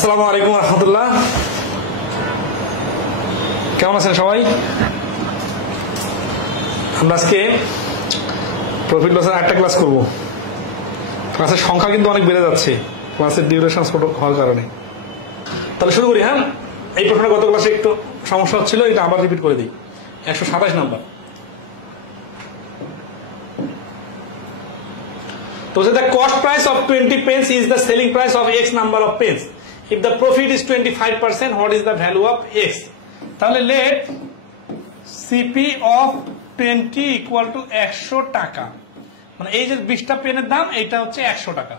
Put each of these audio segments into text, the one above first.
আসসালামু আলাইকুম রহমতুল্লাহ। কেমন আছেন সবাই? আমরা আজকে প্রফিট লসের একটা ক্লাস করব। ক্লাসের সংখ্যা কিন্তু অনেক বেড়ে যাচ্ছে ক্লাসের ডিউরেশন ছোট হওয়ার কারণে। তাহলে শুরু করি। হ্যাঁ, এই প্রশ্নটা গত ক্লাসে একটু সমস্যা হচ্ছিল, এটা আবার রিপিট করে দিই। 127 নাম্বার। তো the cost price of 20 pence is the selling price of x number of pence. If the profit is 25%, what is the value of x? তাহলে let CP of 20 equal to 100 টাকা, মানে এই যে 20টা পেনের দাম এটা হচ্ছে 100 টাকা।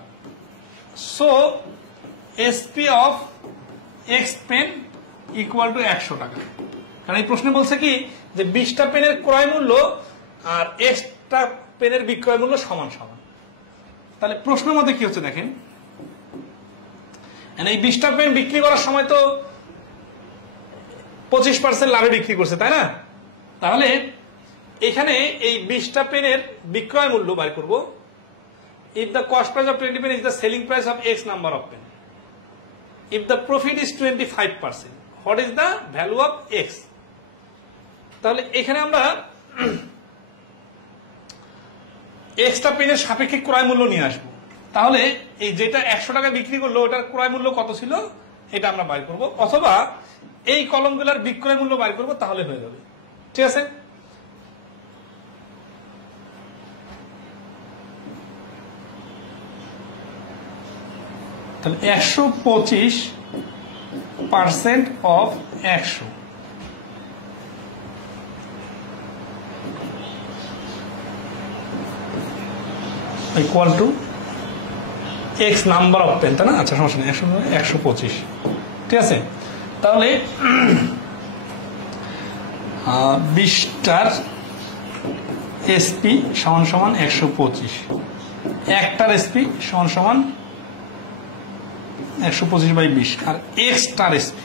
So SP of x pen equal to 100 টাকা। কারণ এই প্রশ্নে বলছে কি যে 20টা পেনের ক্রয় মূল্য আর এক্সটা পেনের বিক্রয় মূল্য সমান সমান। তাহলে প্রশ্ন মতে কি হচ্ছে দেখেন, এই 20টা পেন বিক্রি করার সময় তো 25% লাভে বিক্রি করছে, তাই না? তাহলে এখানে এই 20টা পেনের বিক্রয় মূল্য বার করব। If the cost price of 20 pen is the selling price of x number of pen, if the profit is 25%, what is the value of x? তাহলে এখানে আমরা এক্সট্রা পেনের সাপেক্ষে ক্রয় মূল্য নিয়ে আসবো। তাহলে এই যেটা 100 টাকা বিক্রি করলো ওটার ক্রয় মূল্য কত ছিল এটা আমরা বাইর করব, অথবা এই কলমগুলোর বিক্রয় মূল্য বাইর করব, তাহলে হয়ে যাবে। ঠিক আছে? তাহলে 125% of 100 equal to x number of pen, তাই না? আচ্ছা, সমস্যা নেই, 125। ঠিক আছে? তাহলে 20টার এসপি সমান সমান 125, একটার এসপি সমান সমান 125/20, আর এক্সটার এসপি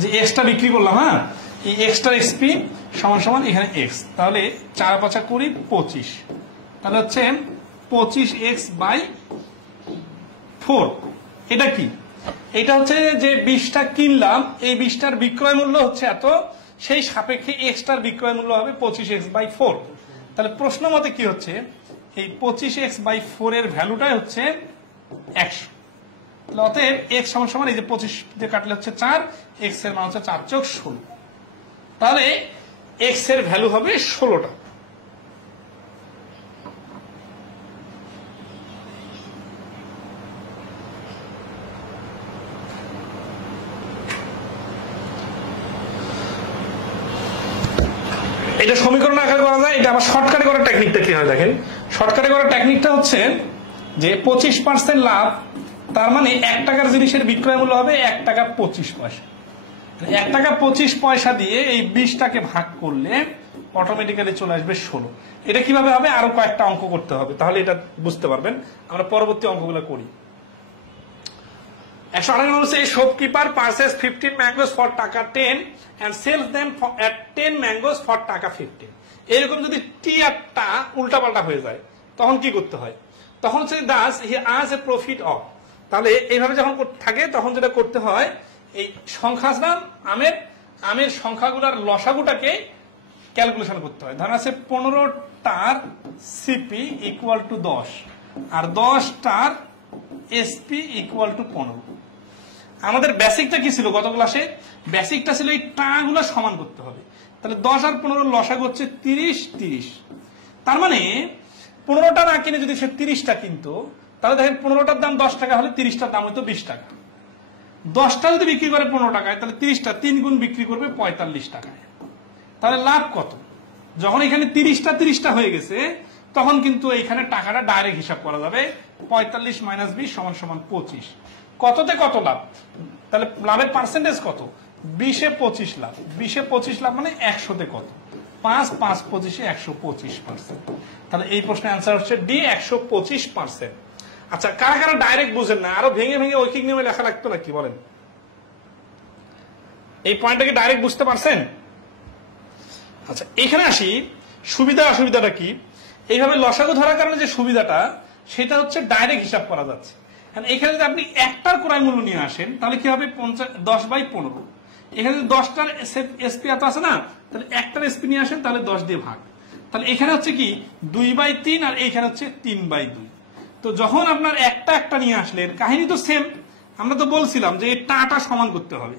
যে এক্সটা বিক্রি করলাম, হ্যাঁ, এই এক্সটার এসপি সমান সমান এখানে এক্স। তাহলে 4×5 = 25, তাহলে হচ্ছে 25x/4। এটা কি? এটা হচ্ছে যে 20টা কিনলাম, এই 20টার বিক্রয় মূল্য হচ্ছে এত, সেই সাপেক্ষে এক্সটার বিক্রয় মূল্য হবে 25x/4। তাহলে প্রশ্ন মতে কি হচ্ছে, এই 25x/4 এর ভ্যালুটাই হচ্ছে 100। তাহলে অতএব এক্স সমান সমান এই যে 25 দিয়ে কাটলে হচ্ছে 4, এক্স এর মান হচ্ছে 4×16। তাহলে এক্স এর ভ্যালু হবে 16টা। এটা সমীকরণ আকারে করা যায়। এটা আবার শর্টকাটে করার টেকনিকটা কি হয় দেখেন। শর্টকাটে করার টেকনিকটা হচ্ছে যে 25% লাভ, তার মানে 1 টাকার জিনিসের বিক্রয় মূল্য হবে 1 টাকা 25 পয়সা। 1 টাকা 25 পয়সা দিয়ে এই 20টাকে ভাগ করলে অটোমেটিক্যালি চলে আসবে 16। এটা কিভাবে হবে, আরো কয়েকটা অঙ্ক করতে হবে, তাহলে এটা বুঝতে পারবেন। আমরা পরবর্তী অঙ্কগুলো করি। 158 নম্বর হচ্ছে, shopkeeper purchase 15 mangoes for taka 10 and sells them at 10 mangoes for টাকা 15। এরকম যদি টি আর টা উল্টাপাল্টা হয়ে যায় তখন কি করতে হয়? তখন হচ্ছে দাস হি আর্নস এ প্রফিট অফ। তাহলে এইভাবে যখন থাকে তখন যেটা করতে হয়, এই সংখ্যা আমের সংখ্যাগুলোর লসাগুটাকে ক্যালকুলেশন করতে হয়। ধরেন আছে 15টার সিপি ইকুয়াল টু 10 আর 10টার এসপি ইকুয়াল টু 15। আমাদের বেসিকটা কি ছিল গত ক্লাসে? বেসিকটা ছিল এই টাগুলো সমান করতে হবে। তাহলে 10 আর 15 লসাগু হচ্ছে 30। তার মানে 15টা না কিনে যদি সে 30টা কিনতো, তাহলে দেখেন 15টার দাম 10 টাকা হলে 30টার দাম হতো 20 টাকা। 10টা যদি বিক্রি করে 15 টাকায়, তাহলে 30টা 3 গুণ বিক্রি করবে 45 টাকায়। তাহলে লাভ কত? যখন এখানে 30টা হয়ে গেছে তখন কিন্তু এইখানে টাকাটা ডাইরেক্ট হিসাব করা যাবে। 45 - 20 = 25। কততে কত লাভ? তাহলে লাভের পার্সেন্টেজ কত? 20-এ 25 লাভ। 20-এ 25 লাভ মানে 100-তে কত? 5 × 5 = 25-এ 125%। তাহলে এই প্রশ্নের অ্যান্সার হচ্ছে ডি, 125%। আচ্ছা, কারা কারা ডাইরেক্ট বুঝেন না, আরো ভেঙে ভেঙে ঐকিক নিয়মে লেখা লাগতো নাকি বলেন? এই পয়েন্টটাকে ডাইরেক্ট বুঝতে পারছেন? আচ্ছা, এখানে আসি, সুবিধা অসুবিধাটা কি? এইভাবে লসাগু ধরার কারণে যে সুবিধাটা, সেটা হচ্ছে ডাইরেক্ট হিসাব করা যাচ্ছে। এখানে যদি আপনি একটার ক্রয় মূল্য নিয়ে আসেন তাহলে কি হবে 10/15। এখানে যদি 10টার এসপি এত আছে না, তাহলে একটার এসপি নিয়ে আসেন তাহলে 10 দিয়ে ভাগ, তাহলে এখানে হচ্ছে কি 2/3 আর এইখানে হচ্ছে 3/2। তো যখন আপনার একটা নিয়ে আসলেন কাহিনী তো সেম, আমরা তো বলছিলাম যে এই টাটা সমান করতে হবে।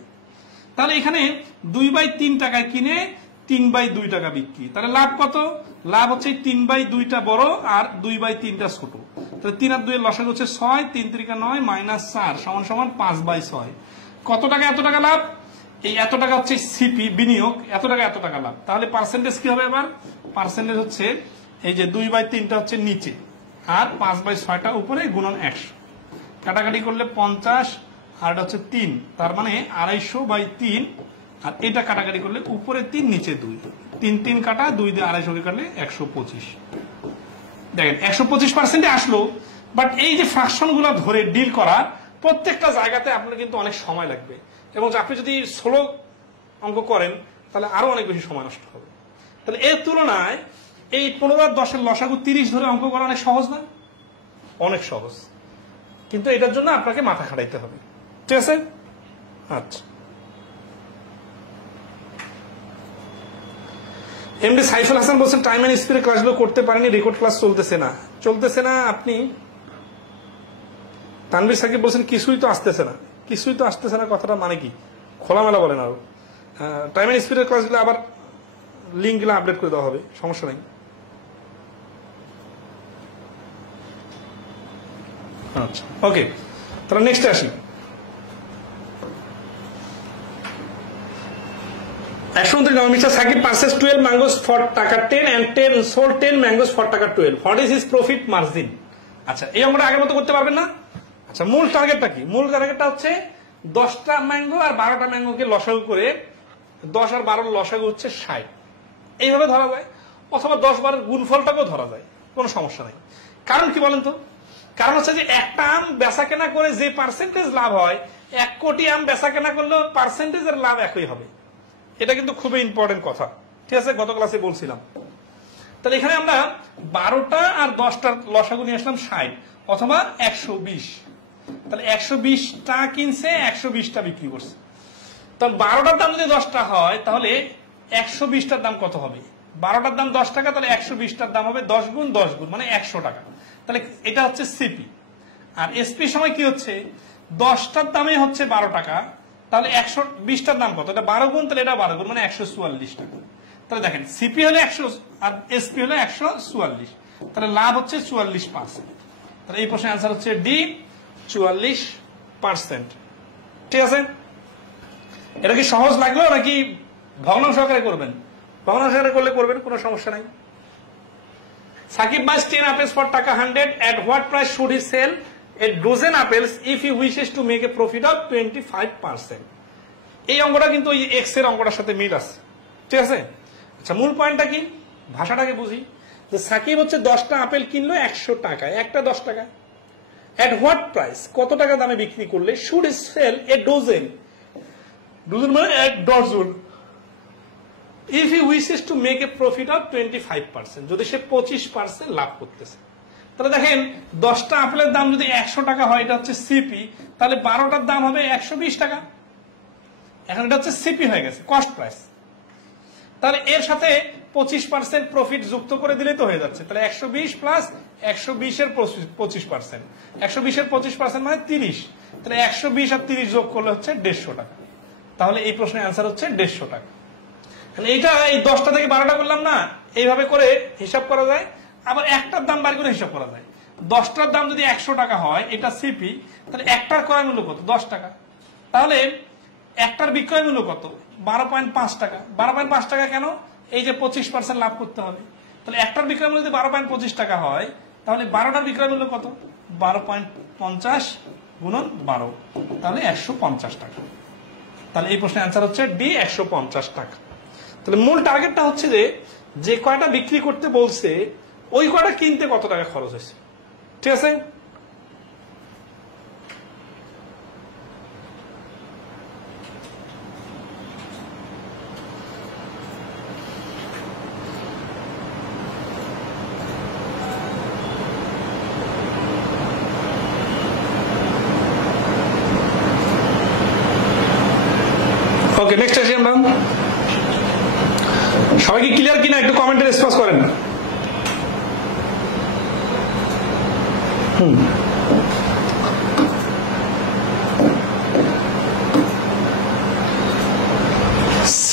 তাহলে এখানে 2/3 টাকায় কিনে 3/2 টাকা বিক্রি, তাহলে লাভ কত? লাভ হচ্ছে 3/2টা বড় আর 2/3টা ছোট। তাহলে 3 আর 2 এর লসাগু হচ্ছে 6, 3 × 9 -4 = 5/6। কত টাকা? এত টাকা লাভ। এই এত টাকা হচ্ছে সিপি বিনিয়োগ, এত টাকা লাভ। তাহলে পার্সেন্টেজ কি হবে? এবার পার্সেন্টেজ হচ্ছে এই যে 2/3টা হচ্ছে নিচে আর 5/6টা উপরে গুণন 100, কাটাকাটি করলে 50 আর এটা হচ্ছে 3, তার মানে 250/3, আর এটা কাটাকাটি করলে উপরে 3 নিচে 2, 3 3 কাটা 2 দিয়ে 250 কাটলে 125। দেখেন 125% আসলো। বাট এই যে ফ্র্যাকশন গুলো ধরে ডিল করা প্রত্যেকটা জায়গাতে আপনার কিন্তু অনেক সময় লাগবে, এবং আপনি যদি স্লো অঙ্ক করেন তাহলে আরো অনেক বেশি সময় নষ্ট হবে। তাহলে এর তুলনায় এই 15 আর 10 এর লসাগু 30 ধরে অঙ্ক করা অনেক সহজ না? অনেক সহজ, কিন্তু এটার জন্য আপনাকে মাথা খাটাইতে হবে। ঠিক আছে? আচ্ছা, এমডি সাইফুল হাসান বলছেন টাইম এন্ড স্পিডের ক্লাসগুলো করতে পারেনি, রেকর্ড ক্লাস চলতেছে না। আপনি তানভীর সাকিব বলছেন কিছুই তো আসতেছে না, কথাটা মানে কি? খোলামেলা বলেন আরো। টাইম এন্ড স্পিডের ক্লাসগুলো আবার লিঙ্কগুলো আপডেট করে দেওয়া হবে, সমস্যা নেই। আচ্ছা, ওকে, তাহলে নেক্সটে আসি। 129 Mister Sakib purchase 12 mangoes for taka 10 and 10 sold 10 mangoes for টাকা 12, what is his profit margin? আচ্ছা, এই অঙ্কটা আগের মতো করতে পারবেন না? আচ্ছা, মূল টার্গেটটা কি? মূল টার্গেটটা হচ্ছে 10টা ম্যাঙ্গো আর 12টা ম্যাঙ্গোকে লসাগু করে 10 আর 12 লসাগু হচ্ছে 60, এইভাবে ধরা যায়, অথবা 10-12 গুণফলটাকেও ধরা যায়, কোনো সমস্যা নাই। কারণ কি বলেন তো? কারণ হচ্ছে যে একটা আম বেচা কেনা করে যে পার্সেন্টেজ লাভ হয়, 1 কোটি আম বেচা কেনা করলেও পার্সেন্টেজের লাভ একই হবে। এটা কিন্তু খুবই ইম্পর্টেন্ট কথা, ঠিক আছে? গত ক্লাসে বলছিলাম। তাহলে এখানে আমরা 12টা আর 10টার লসাগু নিয়ে আসলাম 60 অথবা 120, তাহলে 120টা কিনছে, 120টা বিক্রি করছে। তাহলে 12টার দাম যদি 10টা হয় তাহলে 120টার দাম কত হবে? 12টার দাম 10 টাকা, তাহলে 120টার দাম হবে 10 গুণ 10 গুণ মানে 100 টাকা। তাহলে এটা হচ্ছে সিপি। আর এসপি সময় কি হচ্ছে? 10টার দামে হচ্ছে 12 টাকা, তাহলে 120টার দাম কত? এটা 12 গুণ, তাহলে এটা 12 গুণ মানে 144 টাকা। তাহলে দেখেন সিপি হলো 100 আর এসপি হলো 144, তাহলে লাভ হচ্ছে 44%। তাহলে এই প্রশ্নের অ্যান্সার হচ্ছে ডি, 44%। ঠিক আছে? এটা কি সহজ লাগলো নাকি ভগ্নাংশ সহকারে করবেন? ভগ্নাংশ সহকারে করলে করবেন, কোনো সমস্যা নাই। Sakib buys 10 apples for টাকা 100. At what price should he sell a dozen apples if he wishes to make a profit of 25%? এই অঙ্কটা কিন্তু ওই এক্স এর অঙ্কটার সাথে মিল আছে, ঠিক আছে? আচ্ছা, মূল পয়েন্টটা কি? ভাষাটাকে বুঝি। যে সাকিব হচ্ছে 10টা আপেল কিনলো 100 টাকায়, একটা 10 টাকা। At what price, কত টাকা দামে বিক্রি করলে should he sell a dozen, dozen মানে 1 dozen, if he wishes to make a profit of 25%, যদি সে 25% লাভ করতেছে। তাহলে দেখেন 10টা আপেলের দাম যদি 100 টাকা হয়, এটা হচ্ছে সিপি, তাহলে 12টার দাম হবে 120 টাকা। এখন এটা হচ্ছে সিপি হয়ে গেছে, কস্ট প্রাইস। তাহলে এর সাথে 25% প্রফিট যুক্ত করে দিলে তো হয়ে যাচ্ছে। তাহলে 120 প্লাস 120 এর 25%, 120 এর 25% মানে 30, তাহলে 120 আর 30 যোগ করলে হচ্ছে 150 টাকা। তাহলে এই প্রশ্নের অ্যান্সার হচ্ছে 150 টাকা। এইটা এই 10টা থেকে 12টা করলাম না, এইভাবে করে হিসাব করা যায়। আবার একটার দাম বার করে হিসাব করা যায়। 10টার দাম যদি 100 টাকা হয়, এটা সিপি, তাহলে একটার ক্রয় মূল্য কত? 10 টাকা। তাহলে একটার বিক্রয় মূল্য কত? 12.5 টাকা। 12.5 টাকা কেন? এই যে 25% লাভ করতে হবে। তাহলে একটার বিক্রয় মূল্য যদি 12.25 টাকা হয়, তাহলে 12টার বিক্রয় মূল্য কত? 12.50 গুণন 12, তাহলে 150 টাকা। তাহলে এই প্রশ্নের অ্যান্সার হচ্ছে ডি, 150 টাকা। তাহলে মূল টার্গেটটা হচ্ছে যে কয়টা বিক্রি করতে বলছে ওই কয়টা কিনতে কত টাকা খরচ হয়েছে, ঠিক আছে? ওকে, নেক্সট আসি আমরা। সবাই কি ক্লিয়ার কিনা একটু কমেন্টে রেসপন্স করেন।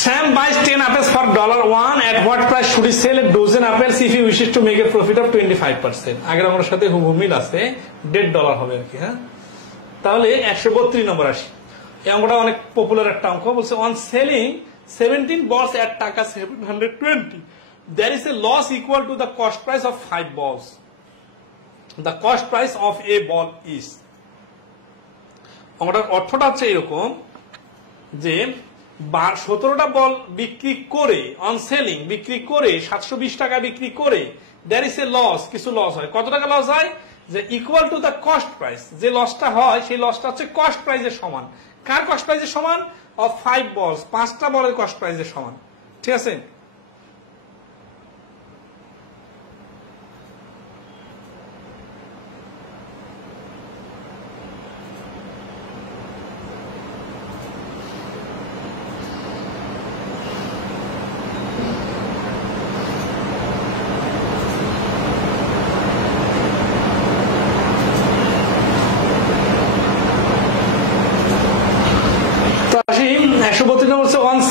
Sam buys 10 apples for $1. At what price should he sell a dozen apples if he wishes to make a profit of 25%? আগের অঙ্কের সাথে হুবহু মিল আছে, $1.5 হবে আর কি। হ্যাঁ, তাহলে 132 নম্বর আসি। এই অঙ্কটা অনেক পপুলার একটা অঙ্ক। বলছে on selling 17 balls at টাকা 720 there is a loss equal to the cost price of 5 balls. The cost price of a ball is, অঙ্কটার অর্থটা হচ্ছে এরকম যে 17টা বল বিক্রি করে, অন সেলিং বিক্রি করে 720 টাকা বিক্রি করে there is a loss, কিছু লস হয়। কত টাকা লস হয়? যে equal to the cost price, যে লসটা হয় সেই লসটা হচ্ছে কস্ট প্রাইসের সমান। কার কস্ট প্রাইসের সমান? অফ 5 balls, 5টা বলের কস্ট প্রাইসের সমান। ঠিক আছে?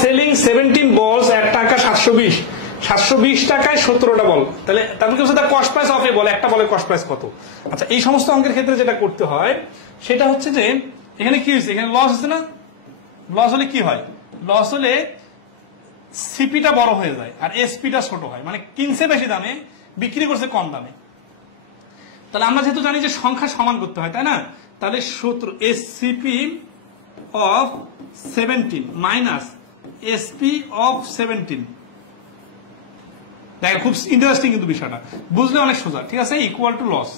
সেলিং 17 balls at টাকা 720 টাকায় 17টা বল। তাহলে তারপর কি হচ্ছে? দ্য কস্ট প্রাইস অফ এ বল, একটা বলের কস্ট প্রাইস কত? আচ্ছা, এই সমস্ত অঙ্কের ক্ষেত্রে যেটা করতে হয় সেটা হচ্ছে যে এখানে কি হয়েছে, এখানে লস হচ্ছে না? লস হলে কি হয়? লস হলে সিপিটা বড় হয়ে যায় আর এসপিটা ছোট হয়, মানে কিনছে বেশি দামে, বিক্রি করছে কম দামে। তাহলে আমরা যেহেতু জানি যে সংখ্যা সমান করতে হয়, তাই না? তাহলে সূত্র SCP of 17 minus SP of 17, দেখেন খুব ইন্টারেস্টিং কিন্তু বিষয়টা, বুঝলে অনেক সোজা। ঠিক আছে, ইকুয়াল টু লস।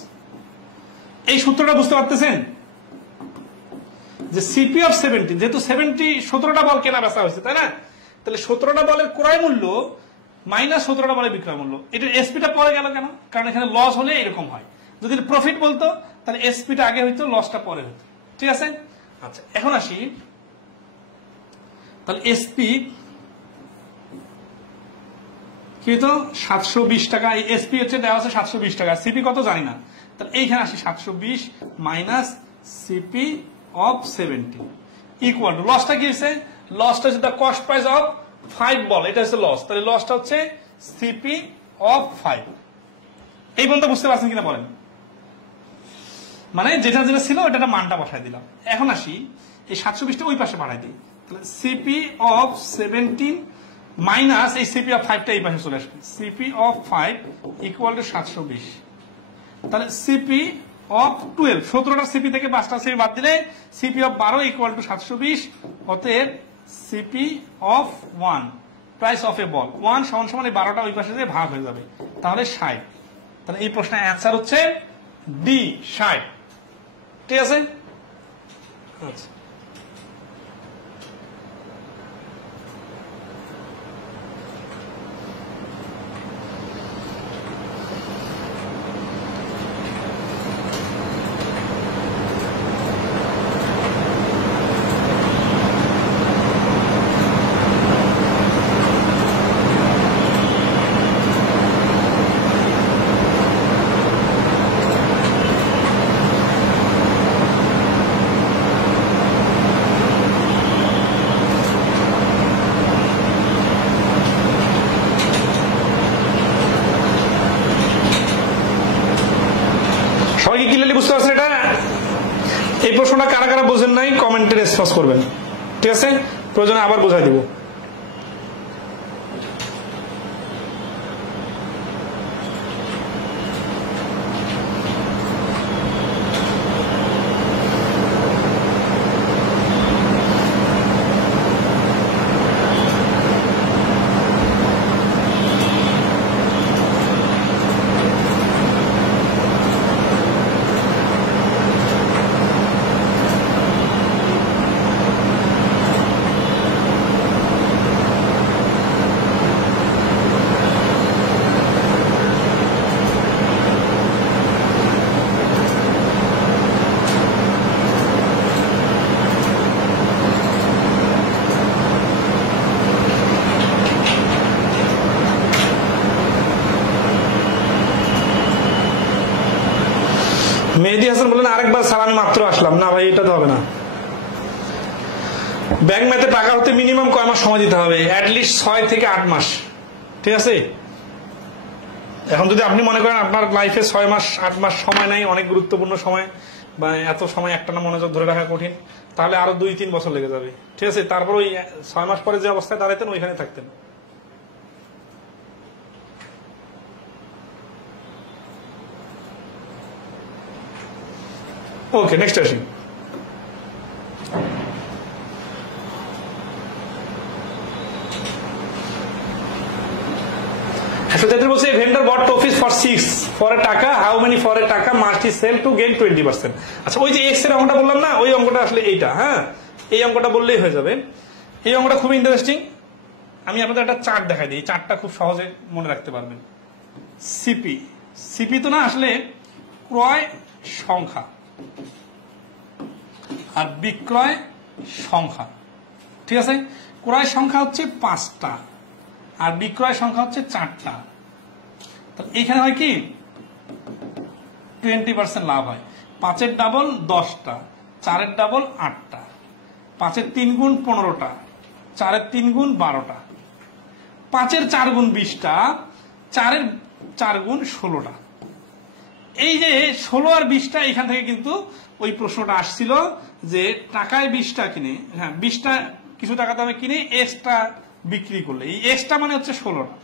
এই সূত্রটা বুঝতে পারতেছেন যে সিপি অফ 17, যেহেতু 17টা বল কেনা বেচা হয়েছে, তাই না? তাহলে 17টা বলের ক্রয় মূল্য মাইনাস 17টা বলের বিক্রয় মূল্য। এটা এসপিটা পরে গেল কেন? কারণ এখানে লস হলে এরকম হয়। যদি প্রফিট বলতো তাহলে এসপিটা আগে হইতো, লসটা পরে হইতো। ঠিক আছে? আচ্ছা, এখন আসি। তাহলে এসপি কি হতো? 720 টাকা। এসপি হচ্ছে দেওয়া আছে 720 টাকা, সিপি কত জানি না। তাহলে এইখানে আসি 720 minus CP of 17 equal to লসটা কি হচ্ছে? লসটা হচ্ছে the cost price of 5 ball, এটা হচ্ছে লস। তাহলে লসটা হচ্ছে সিপি অফ 5। এই পর্যন্ত বুঝতে পারছেন কিনা বলেন? মানে যেটা যেটা ছিল ওটা মানটা বসাই দিলাম। এখন আসি এই 720টা ওই পাশে বাড়াই দিই। তাহলে সিপি অফ 17 মাইনাস এই সিপি অফ 5টা এই পাশে চলে আসবে, সিপি অফ 5 ইকুয়াল টু 720। তাহলে সিপি অফ 12, 17টা সিপি থেকে 5টা সিপি বাদ দিলে সিপি অফ 12 ইকুয়াল টু 720। অতএব সিপি অফ 1 প্রাইস অফ এ বল 1 সমান সমান এই 12টা ওই পাশে দিয়ে ভাগ হয়ে যাবে, তাহলে 60। তাহলে এই প্রশ্নের অ্যান্সার হচ্ছে ডি, 60। ঠিক আছে? আচ্ছা, বুঝতে পারছেন এটা? এই প্রশ্নটা কারা কারা বোঝেন নাই কমেন্টে রেসপন্স করবেন। ঠিক আছে, প্রয়োজনে আবার বোঝাই দিব। মেহেদী হাসান বললেন আরেকবার স্যার আমি মাত্র আসলাম। না ভাই, এটা তো হবে না। ব্যাংক ম্যাথে টাকা হতে মিনিমাম কয় মাস সময় দিতে হবে? অ্যাটলিস্ট 6 থেকে 8 মাস। ঠিক আছে, এখন যদি আপনি মনে করেন আপনার লাইফে 6 মাস 8 মাস সময় নাই, অনেক গুরুত্বপূর্ণ সময়, বা এত সময় একটানা মনোযোগ ধরে রাখা কঠিন, তাহলে আরো 2-3 বছর লেগে যাবে। ঠিক আছে, তারপর ওই 6 মাস পরে যে অবস্থায় দাঁড়াইতেন ওইখানে থাকতেন। ওকে, নেক্সট আসি। বলছে vendor bought toffees for 6 for a টাকা, হাউ মেনি ফর এ টাকা must he sell to gain 20%? আচ্ছা, ওই যে এক্স এর অঙ্কটা বললাম না, ওই অঙ্কটা আসলে এইটা। হ্যাঁ, এই অঙ্কটা বললেই হয়ে যাবে। এই অঙ্কটা খুব ইন্টারেস্টিং। আমি আপনাদের একটা চার্ট দেখাই দিই, চার্টটা খুব সহজে মনে রাখতে পারবেন। সিপি, সিপি তো না, আসলে ক্রয় সংখ্যা আর বিক্রয় সংখ্যা। ঠিক আছে, ক্রয় সংখ্যা হচ্ছে 5টা আর বিক্রয় সংখ্যা হচ্ছে 4টা। এখানে হয় কি 20% লাভ হয়। 5-এর ডাবল 10টা, 4-এর ডাবল 8টা, 5-এর 3 গুণ 15টা, 4-এর 3 গুণ 12টা, 5-এর 4 গুণ 20টা, 4-এর 4 গুণ 16টা। এই যে 16 আর 20টা, এখান থেকে কিন্তু ওই প্রশ্নটা আসছিল যে টাকায় 20টা কিনে, হ্যাঁ 20টা কিছু টাকা দামে কিনে এক্সট্রা বিক্রি করলে, এই এক্সট্রা মানে হচ্ছে 16টা।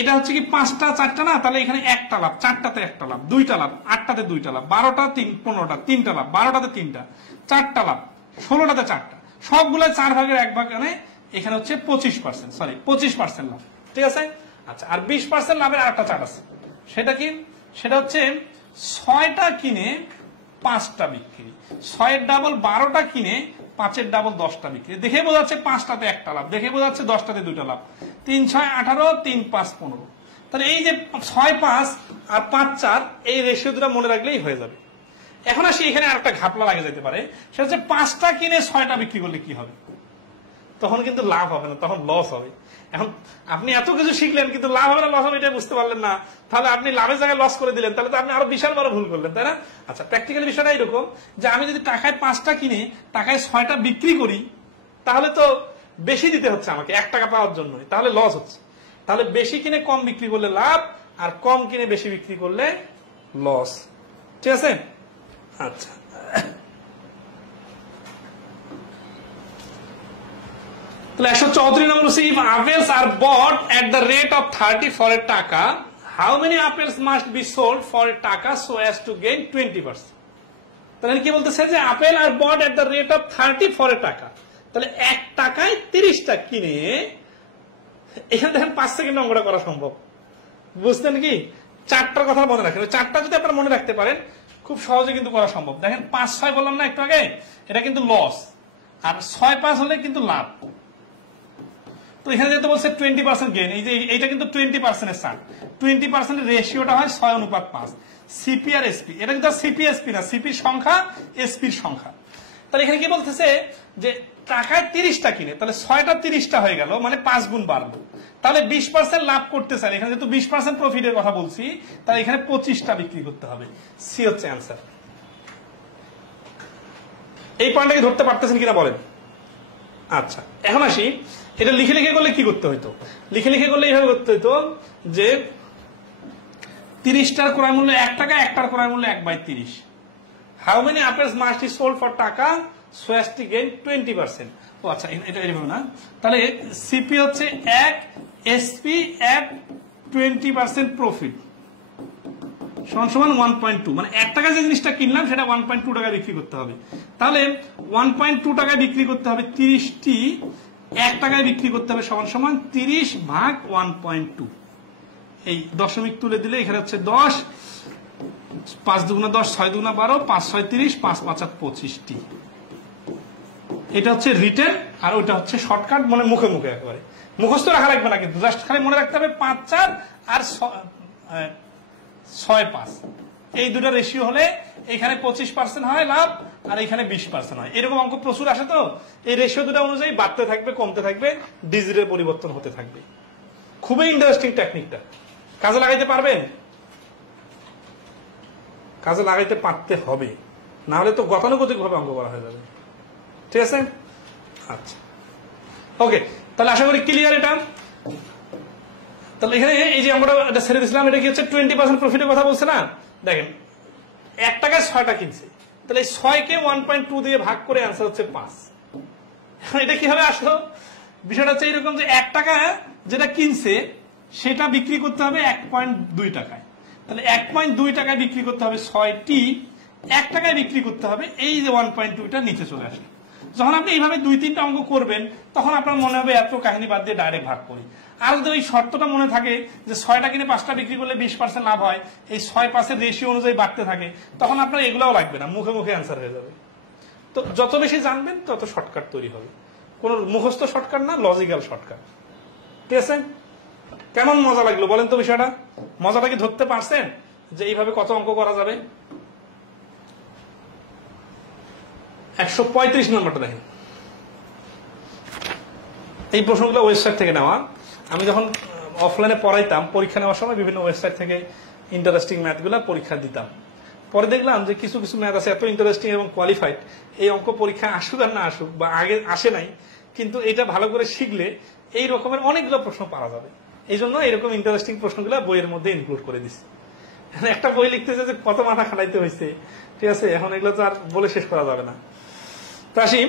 এটা হচ্ছে কি 5টা 4টা না, তাহলে এখানে একটা লাভ, 4টাতে একটা লাভ, 2টা লাভ, 8টাতে 2টা লাভ, 12টা 3 15টা 3টা লাভ, 12টাতে 3টা, 4টা লাভ, 16টাতে 4টা, সবগুলো 4 ভাগের 1 ভাগ, এখানে হচ্ছে 25%, সরি 25% লাভ। ঠিক আছে, আচ্ছা, আর 20% লাভের আরেকটা চার্ট আছে, সেটা কি? সেটা হচ্ছে 6টা কিনে 5টা বিক্রি, 6-এর ডাবল 12টা কিনে 5-এর ডাবল 10টা বিক্রি। দেখে বোঝা যাচ্ছে 5টাতে একটা লাভ, দেখে বোঝা যাচ্ছে 10টাতে 2টা লাভ। 3-6 18, 3-5 15। তাহলে এই যে 6-5 আর 5-4, এই রেশিও দুটো মনে রাখলেই হয়ে যাবে। এখন আসি, এখানে আরেকটা ঘাপলা লাগে যেতে পারে, সেটা হচ্ছে 5টা কিনে 6টা বিক্রি করলে কি হবে? তখন কিন্তু লাভ হবে না, তখন লস হবে। এখন আপনি এত কিছু শিখলেন কিন্তু লাভ হবে না লস হবে এটা বুঝতে পারলেন না, তাহলে আপনি লাভের জায়গায় লস করে দিলেন, তাহলে তো আপনি আরো বিশাল বড় ভুল করলেন, তাই না? আচ্ছা, প্র্যাকটিক্যাল বিষয়টা এরকম যে আমি যদি টাকায় 5টা কিনে টাকায় 6টা বিক্রি করি, তাহলে তো বেশি দিতে হচ্ছে আমাকে 1 টাকা পাওয়ার জন্য, তাহলে লস হচ্ছে। তাহলে বেশি কিনে কম বিক্রি করলে লাভ, আর কম কিনে বেশি বিক্রি করলে লস। ঠিক আছে, আচ্ছা। তাহলে 134 নম্বর হচ্ছে if apples are bought at the rate of 30 for a টাকা, how many apples must be sold for a টাকা so as to gain 20%? তাহলে কি বলতেছে যে আপেল আর bought at the rate of 30 for a টাকা, তাহলে 1 টাকায় 30টা কিনে, এখানে দেখেন 5 সেকেন্ড অঙ্কটা করা সম্ভব। বুঝতেন কি? 4টার কথা মনে রাখেন, 4টা যদি আপনারা মনে রাখতে পারেন খুব সহজে কিন্তু করা সম্ভব। দেখেন 5-6 বললাম না একটু আগে, এটা কিন্তু লস, আর 6-5 হলে কিন্তু লাভ। তো এখানে যেহেতু বলছে 20% গেইন, এই যে এইটা কিন্তু 20% এর চার্ট, 20% এর রেশিওটা হয় 6:5। সিপি আর এসপি, এটা কিন্তু সিপি এসপি না, সিপির সংখ্যা এসপির সংখ্যা। তাহলে এখানে কি বলতেছে যে টাকায় 30টা কিনে, তাহলে 6টা 30টা হয়ে গেল, মানে 5 গুণ বাড়লো। তাহলে 20% লাভ করতে চান, এখানে যেহেতু 20% প্রফিটের কথা বলছি, তাহলে এখানে 25টা বিক্রি করতে হবে। সি হচ্ছে অ্যান্সার। এই পয়েন্টটাকে ধরতে পারতেছেন কিনা বলেন? আচ্ছা, এখন আসি, এটা লিখে লিখে করলে কি করতে হইতো? লিখে লিখে করলে এইভাবে করতে হইতো যে 30টার ক্রয় মূল্য 1 টাকা, 1টার ক্রয় মূল্য 1/30। How many apples must be sold for টাকা so as to gain 20%? ও আচ্ছা, এটা এইভাবে না, তাহলে সিপি হচ্ছে 1, এসপি 1, 20% প্রফিট সমান 1.2, মানে 1 টাকা যে জিনিসটা কিনলাম সেটা 1.2 টাকা বিক্রি করতে হবে। তাহলে 1.2 টাকায় বিক্রি করতে হবে 30টি, 1 টাকায় বিক্রি করতে হবে সমান 30 ভাগ 1.2। এই দশমিক তুলে দিলে এখানে হচ্ছে 10, 5 দুগুণা 10, 6 দুগুণা 12, 5 6 30, 5 5 25টি। এটা হচ্ছে রিটেন, আর ওইটা হচ্ছে শর্টকাট, মানে মুখে মুখে একেবারে মুখস্থ রাখা লাগবে না, কিন্তু জাস্ট খালি মনে রাখতে হবে 5 4 আর 6 5, এই দুটো রেশিও হলে এখানে 25% হয় লাভ, আর এখানে 20% হয়। এরকম অঙ্ক প্রচুর আসে, তো এই রেশিও দুটো অনুযায়ী বাড়তে থাকবে কমতে থাকবে, ডিজিটের পরিবর্তন হতে থাকবে। খুবই ইন্টারেস্টিং টেকনিকটা, কাজে লাগাইতে পারবেন? কাজে লাগাইতে পারতে হবে, না হলে তো গতানুগতিক ভাবে অঙ্ক করা হয়ে যাবে। ঠিক আছে, আচ্ছা ওকে, তাহলে আশা করি ক্লিয়ার এটা। তাহলে এখানে এই যে আমরা এটা ছেড়ে দিয়েছিলাম, এটা কি হচ্ছে 20% প্রফিটের কথা বলছে না। দেখেন 1 টাকায় 6টা কিনছে, তাহলে 6কে 1.2 দিয়ে ভাগ করে অ্যান্সার হচ্ছে 5। এটা কিভাবে আসলো? বিষয়টা হচ্ছে এরকম যে 1 টাকা যেটা কিনছে সেটা বিক্রি করতে হবে 1.2 টাকায়, তাহলে 1.2 টাকায় বিক্রি করতে হবে 6টি, 1 টাকায় বিক্রি করতে হবে, এই যে 1.2টা নিচে চলে আসে। যখন আপনি এইভাবে 2-3টা অঙ্ক করবেন তখন আপনার মনে হবে এত কাহিনী বাদ দিয়ে ডাইরেক্ট ভাগ করি। আর যদি ওই শর্তটা মনে থাকে যে 6টা কিনে 5টা বিক্রি করলে 20% লাভ হয়, এই 6-5 রেশিও অনুযায়ী বাড়তে থাকে, তখন আপনার এগুলাও লাগবে না, মুখে মুখে অ্যান্সার হয়ে যাবে। তো যত বেশি জানবেন তত শর্টকাট তৈরি হবে, কোন মুখস্থ শর্টকাট না, লজিক্যাল শর্টকাট। ঠিক আছে, কেমন মজা লাগলো বলেন তো বিষয়টা? মজাটা কি ধরতে পারছেন যে এইভাবে কত অঙ্ক করা যাবে? 135 নম্বরটা দেখেন। এই প্রশ্নগুলো ওয়েবসাইট থেকে নেওয়া। আমি যখন অফলাইনে পড়াইতাম, পরীক্ষা নেওয়ার সময় বিভিন্ন ওয়েবসাইট থেকে ইন্টারেস্টিং ম্যাথগুলো পরীক্ষা দিতাম। পরে দেখলাম যে কিছু কিছু ম্যাথ আছে এত ইন্টারেস্টিং এবং কোয়ালিফাইড, এই অঙ্ক পরীক্ষা আসুক আর না আসুক, বা আগে আসে নাই, কিন্তু এটা ভালো করে শিখলে এই রকমের অনেকগুলো প্রশ্ন পাওয়া যাবে। এই জন্য এরকম ইন্টারেস্টিং প্রশ্নগুলো বইয়ের মধ্যে ইনক্লুড করে দিচ্ছি। একটা বই লিখতেছে যে কত মাথা খাটাইতে হয়েছে, ঠিক আছে, এখন এগুলো তো আর বলে শেষ করা যাবে না। তো আসি,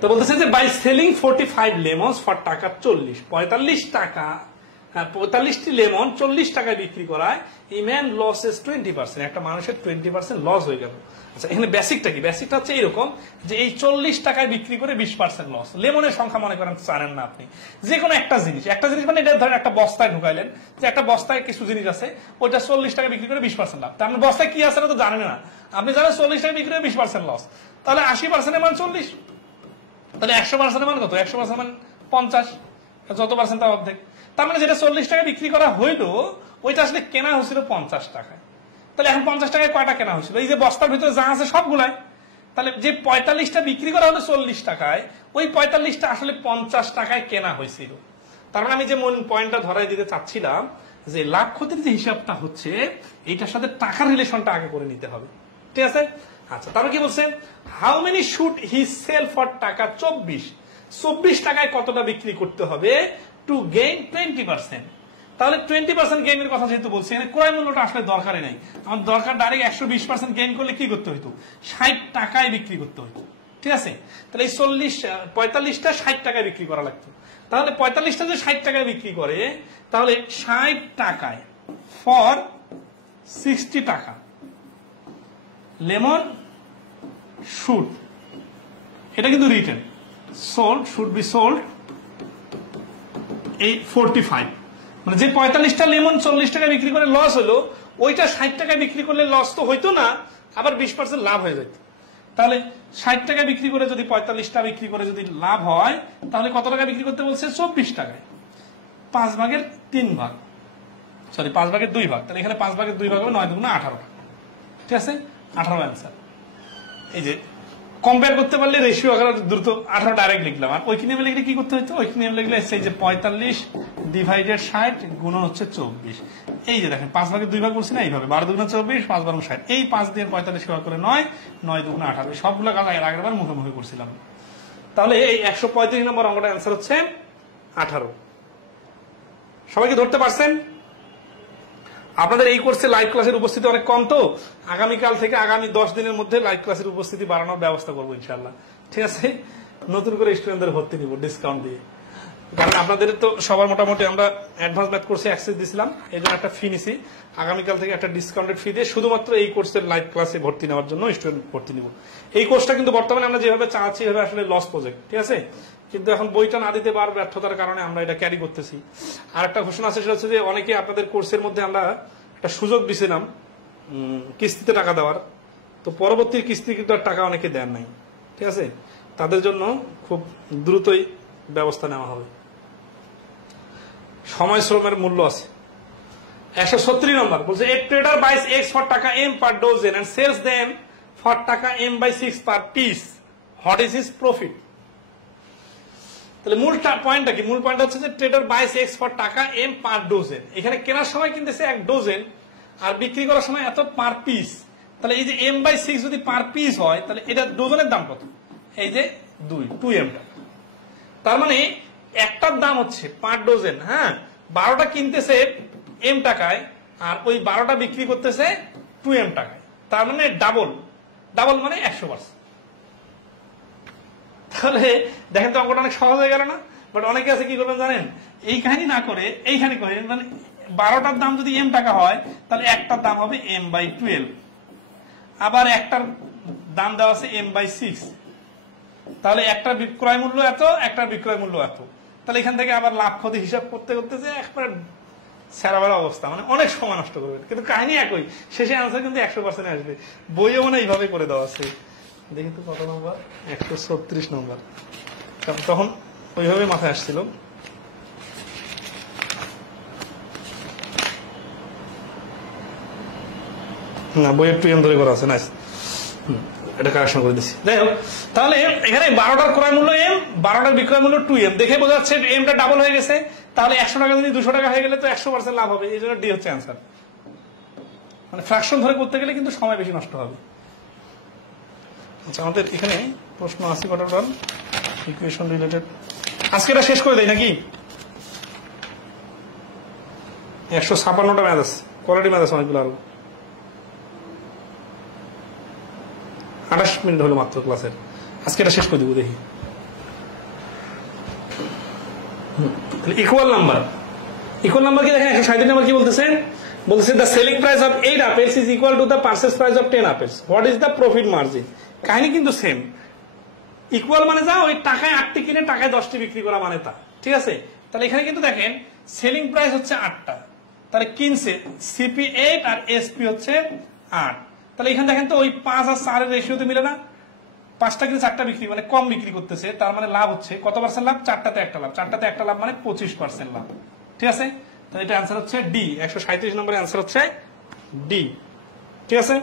তো বলতেছে যে বাই সেলিং 45 লেমনস ফর টাকা 40, 45 টাকা, 45টি লেমন 40 টাকায় বিক্রি করায় এই ম্যান লসেস 20%, একটা মানুষের 20% লস হয়ে গেল। আচ্ছা, এখানে বেসিকটা কি? বেসিকটা হচ্ছে এরকম যে এই 40 টাকায় বিক্রি করে 20% লস। লেমনের সংখ্যা মনে করেন জানেন না আপনি, যে কোনো একটা জিনিস মানে এটা ধরেন একটা বস্তায় ঢুকাইলেন, যে একটা বস্তায় কিছু জিনিস আছে, ওইটা 40 টাকা বিক্রি করে 20% লাভ। তার মানে বস্তায় কি আছে তো জানেন না আপনি, জানেন 40 টাকা বিক্রি করে 20% লস, তাহলে 80% মান 40, তাহলে 100% মান কত? 100% মান 50, যত পার্সেন্ট তার অর্ধেক। তার মানে যেটা 40 টাকা বিক্রি করা হইলো ওইটা আসলে কেনা হয়েছিল 50 টাকায়। তাহলে এখন 50 টাকায় কয়টা কেনা হয়েছিল? এই যে বস্তার ভিতরে যা আছে সবগুলাই। তাহলে যে 45টা বিক্রি করা হলো 40 টাকায়, ওই 45টা আসলে 50 টাকায় কেনা হয়েছিল। তার মানে আমি যে মূল পয়েন্টটা ধরাই দিতে চাচ্ছিলাম যে লাভ ক্ষতির যে হিসাবটা হচ্ছে এইটার সাথে টাকার রিলেশনটা আগে করে নিতে হবে। ঠিক আছে, আচ্ছা, তারপর কি বলছেন? How many should he sell for taka 24, 24 টাকায় কতটা বিক্রি করতে হবে টু গেইন 20%। তাহলে 20% গেইনের কথা যেহেতু বলছি, এখানে ক্রয় মূল্যটা আসলে দরকারই নাই, আমার দরকার ডাইরেক্ট 120% গেইন করলে কি করতে হইতো? 60 টাকায় বিক্রি করতে হইতো। ঠিক আছে, তাহলে এই 45টা 60 টাকায় বিক্রি করা লাগতো। তাহলে 45টা যে 60 টাকায় বিক্রি করে, তাহলে 60 টাকায় ফর 60 টাকা লেমন শুড, এটা কিন্তু written, sold should be sold এই 45, মানে যে 45টা লেমন 40 টাকায় বিক্রি করে লস হলো, ওইটা 60 টাকায় বিক্রি করলে লস তো হইতো না, আবার 20% লাভ হয়ে যেত। তাহলে 60 টাকায় বিক্রি করে যদি 45টা বিক্রি করে যদি লাভ হয়, তাহলে কত টাকা বিক্রি করতে বলছে? 24 টাকায়, 5 ভাগের 3 ভাগ, সরি 5 ভাগের 2 ভাগ, তাহলে এখানে 5 ভাগের 2 ভাগ হবে 9 দুগুণে 18 টাকা। ঠিক আছে, 18 অ্যান্সার। এই যে কম্পেয়ার করতে পারলে রেশিও আকার দ্রুত 18 ডাইরেক্ট লিখলাম, আর ওই নিয়মে লিখলে কি করতে হইতো? ওই নিয়মে লিখলে সেই যে 45 ডিভাইডেড 60 গুণন হচ্ছে 24। এই যে দেখেন 5 ভাগের 2 ভাগ করছি না, এইভাবে 12 দুগুণে 24, 5 বারং 60, এই 5 দিয়ে 45 ভাগ করে 9, 9 দুগুণে 18, সবগুলো কাজ আগের বার মুখে মুখে করছিলাম। তাহলে এই 135 নম্বর অঙ্কটা অ্যান্সার হচ্ছে 18। সবাইকে ধরতে পারছেন? আপনাদের এই কোর্সে লাইভ ক্লাসের উপস্থিতি অনেক কম, তো আগামীকাল থেকে আগামী 10 দিনের মধ্যে লাইভ ক্লাসের উপস্থিতি বাড়ানোর ব্যবস্থা করবো ইনশাল্লাহ। ঠিক আছে, নতুন করে স্টুডেন্টদের ভর্তি নিব ডিসকাউন্ট দিয়ে, কারণ আপনাদের তো সবার মোটামুটি আমরা অ্যাডভান্স ম্যাথ কোর্সে অ্যাক্সেস দিয়েছিলাম, এই জন্য একটা ফি নিছি। আগামীকাল থেকে একটা ডিসকাউন্টেড ফি দিয়ে শুধুমাত্র এই কোর্সের লাইভ ক্লাসে ভর্তি নেওয়ার জন্য স্টুডেন্ট ভর্তি নিব। এই কোর্সটা কিন্তু বর্তমানে আমরা যেভাবে চাচ্ছি এভাবে আসলে লস প্রজেক্ট, ঠিক আছে, কিন্তু এখন বইটা না দিতে পারার ব্যর্থতার কারণে আমরা এটা ক্যারি করতেছি। আর একটা ঘোষণা আছে, সেটা হচ্ছে যে অনেকে আপনাদের কোর্সের মধ্যে আমরা একটা সুযোগ দিছিলাম কিস্তিতে টাকা দেওয়ার, তো পরবর্তী কিস্তি কিন্তু আর টাকা অনেকে দেন নাই। ঠিক আছে, তাদের জন্য খুব দ্রুতই ব্যবস্থা নেওয়া হবে। সময় শ্রমের মূল্য আছে। 136 নম্বর বলছে a trader buys x for টাকা M per dozen and sells them for টাকা M by 6 per piece, what is his profit? তাহলে মূল পয়েন্টটা কি? মূল পয়েন্ট হচ্ছে যে ট্রেডার বাইস এক্স ফর টাকা এম পার ডজন, এখানে কেনার সময় কিনতেছে 1 ডজন, আর বিক্রি করার সময় এত পার পিস, তাহলে এই যে m/6 যদি পার পিস হয় তাহলে এটা ডজনের দাম কত? এই যে 2m টাকা। তার মানে একটার দাম হচ্ছে পার ডজন, হ্যাঁ, 12টা কিনতেছে m টাকায় আর ওই 12টা বিক্রি করতেছে 2m টাকায়। তার মানে ডাবল মানে 100%। তাহলে দেখেন তো অঙ্কটা অনেক সহজ হয়ে গেল না? বাট অনেকে আছে কি করবেন জানেন, এই কাহিনী না করে এইখানে করেন, মানে 12টার দাম যদি m টাকা হয় তাহলে একটার দাম হবে m/12, আবার একটার দাম দেওয়া আছে m/6, তাহলে একটা বিক্রয় মূল্য এত, একটা বিক্রয় মূল্য এত। তাহলে এখান থেকে আবার লাভ ক্ষতি হিসাব করতে করতে যে একবার সেরাবেলা অবস্থা, মানে অনেক সময় নষ্ট করবেন, কিন্তু কাহিনী একই, শেষে আনসার কিন্তু 100% আসবে। বইও মানে এইভাবে করে দেওয়া আছে। দেখি তো কত নম্বর, 136 নম্বর। তখন ওইভাবে মাথায় আসছিল। না, বই একটু ধরে করা আছে, নাইস, এটা কারেকশন করে দিচ্ছি। যাই হোক, তাহলে এখানে 12টার ক্রয় মূল্য m, 12টার বিক্রয় মূল্য 2m, দেখে বোঝা যাচ্ছে এমটা ডাবল হয়ে গেছে। তাহলে 100 টাকা যদি 200 টাকা হয়ে গেলে তো 100% লাভ হবে, এই জন্য ডি হচ্ছে অ্যান্সার। মানে ফ্র্যাকশন ধরে করতে গেলে কিন্তু সময় বেশি নষ্ট হবে। আচ্ছা, আমাদের এখানে প্রশ্ন আছে কটা টন ইকুয়েশন রিলেটেড, আজকে এটা শেষ করে দেয় নাকি? 156টা ম্যাথ আছে, কোয়ালিটি ম্যাথ আছে অনেকগুলো, আরো 28 মিনিট হলো মাত্র ক্লাসের, আজকে এটা শেষ করে দিব। দেখি ইকুয়াল নাম্বার কি দেখেন, 137 নাম্বার কি বলতেছেন? বলতেছে the selling price of 8 apples is equal to the purchase price of 10 apples. What is the profit margin? কাহিনী কিন্তু সেম। ইকুয়াল মানে যা ওই টাকায় 8টি কিনে টাকায় 10টি বিক্রি করা মানে তা, ঠিক আছে? তাহলে এখানে কিন্তু দেখেন সেলিং প্রাইস হচ্ছে 8টা, তাহলে কিনছে সিপি 8 আর এসপি হচ্ছে 8। তাহলে এখানে দেখেন তো ওই 5 আর 4 এর রেশিওতে মিলে না, 5টা কিনে 4টা বিক্রি, মানে কম বিক্রি করতেছে, তার মানে লাভ হচ্ছে কত পার্সেন্ট লাভ? 4টাতে একটা লাভ, 4টাতে একটা লাভ মানে 25% লাভ, ঠিক আছে? তাহলে এটা অ্যান্সার হচ্ছে ডি, 137 নম্বরের অ্যান্সার হচ্ছে ডি, ঠিক আছে?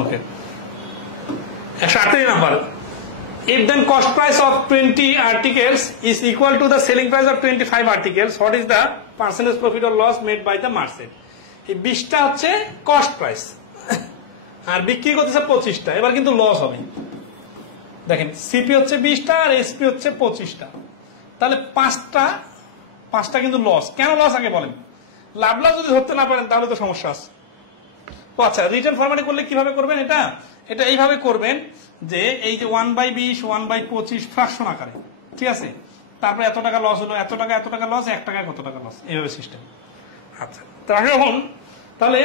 ওকে, 138 number, if then cost price of 20 articles is equal to the selling price of 25 articles, what is the percentage profit or loss made by the merchant? এই 20টা হচ্ছে কস্ট প্রাইস আর বিক্রি করতেছে 25টা, এবার কিন্তু লস হবে। দেখেন সিপি হচ্ছে 20টা আর এসপি হচ্ছে 25টা, তাহলে 5টা কিন্তু লস। কেন লস আগে বলেন? লাভ লস যদি ধরতে না পারেন তাহলে তো সমস্যা আছে। আচ্ছা, রিটার্ন ফরম্যাটে করলে কিভাবে করবেন? এটা এইভাবে করবেন যে এই যে 1/20 1/25 ফ্র্যাকশন আকারে, ঠিক আছে? তারপরে এত টাকা লস হলো, এত টাকা লস, 1 টাকায় কত টাকা লস, এইভাবে সিস্টেম। আচ্ছা, এখন তাহলে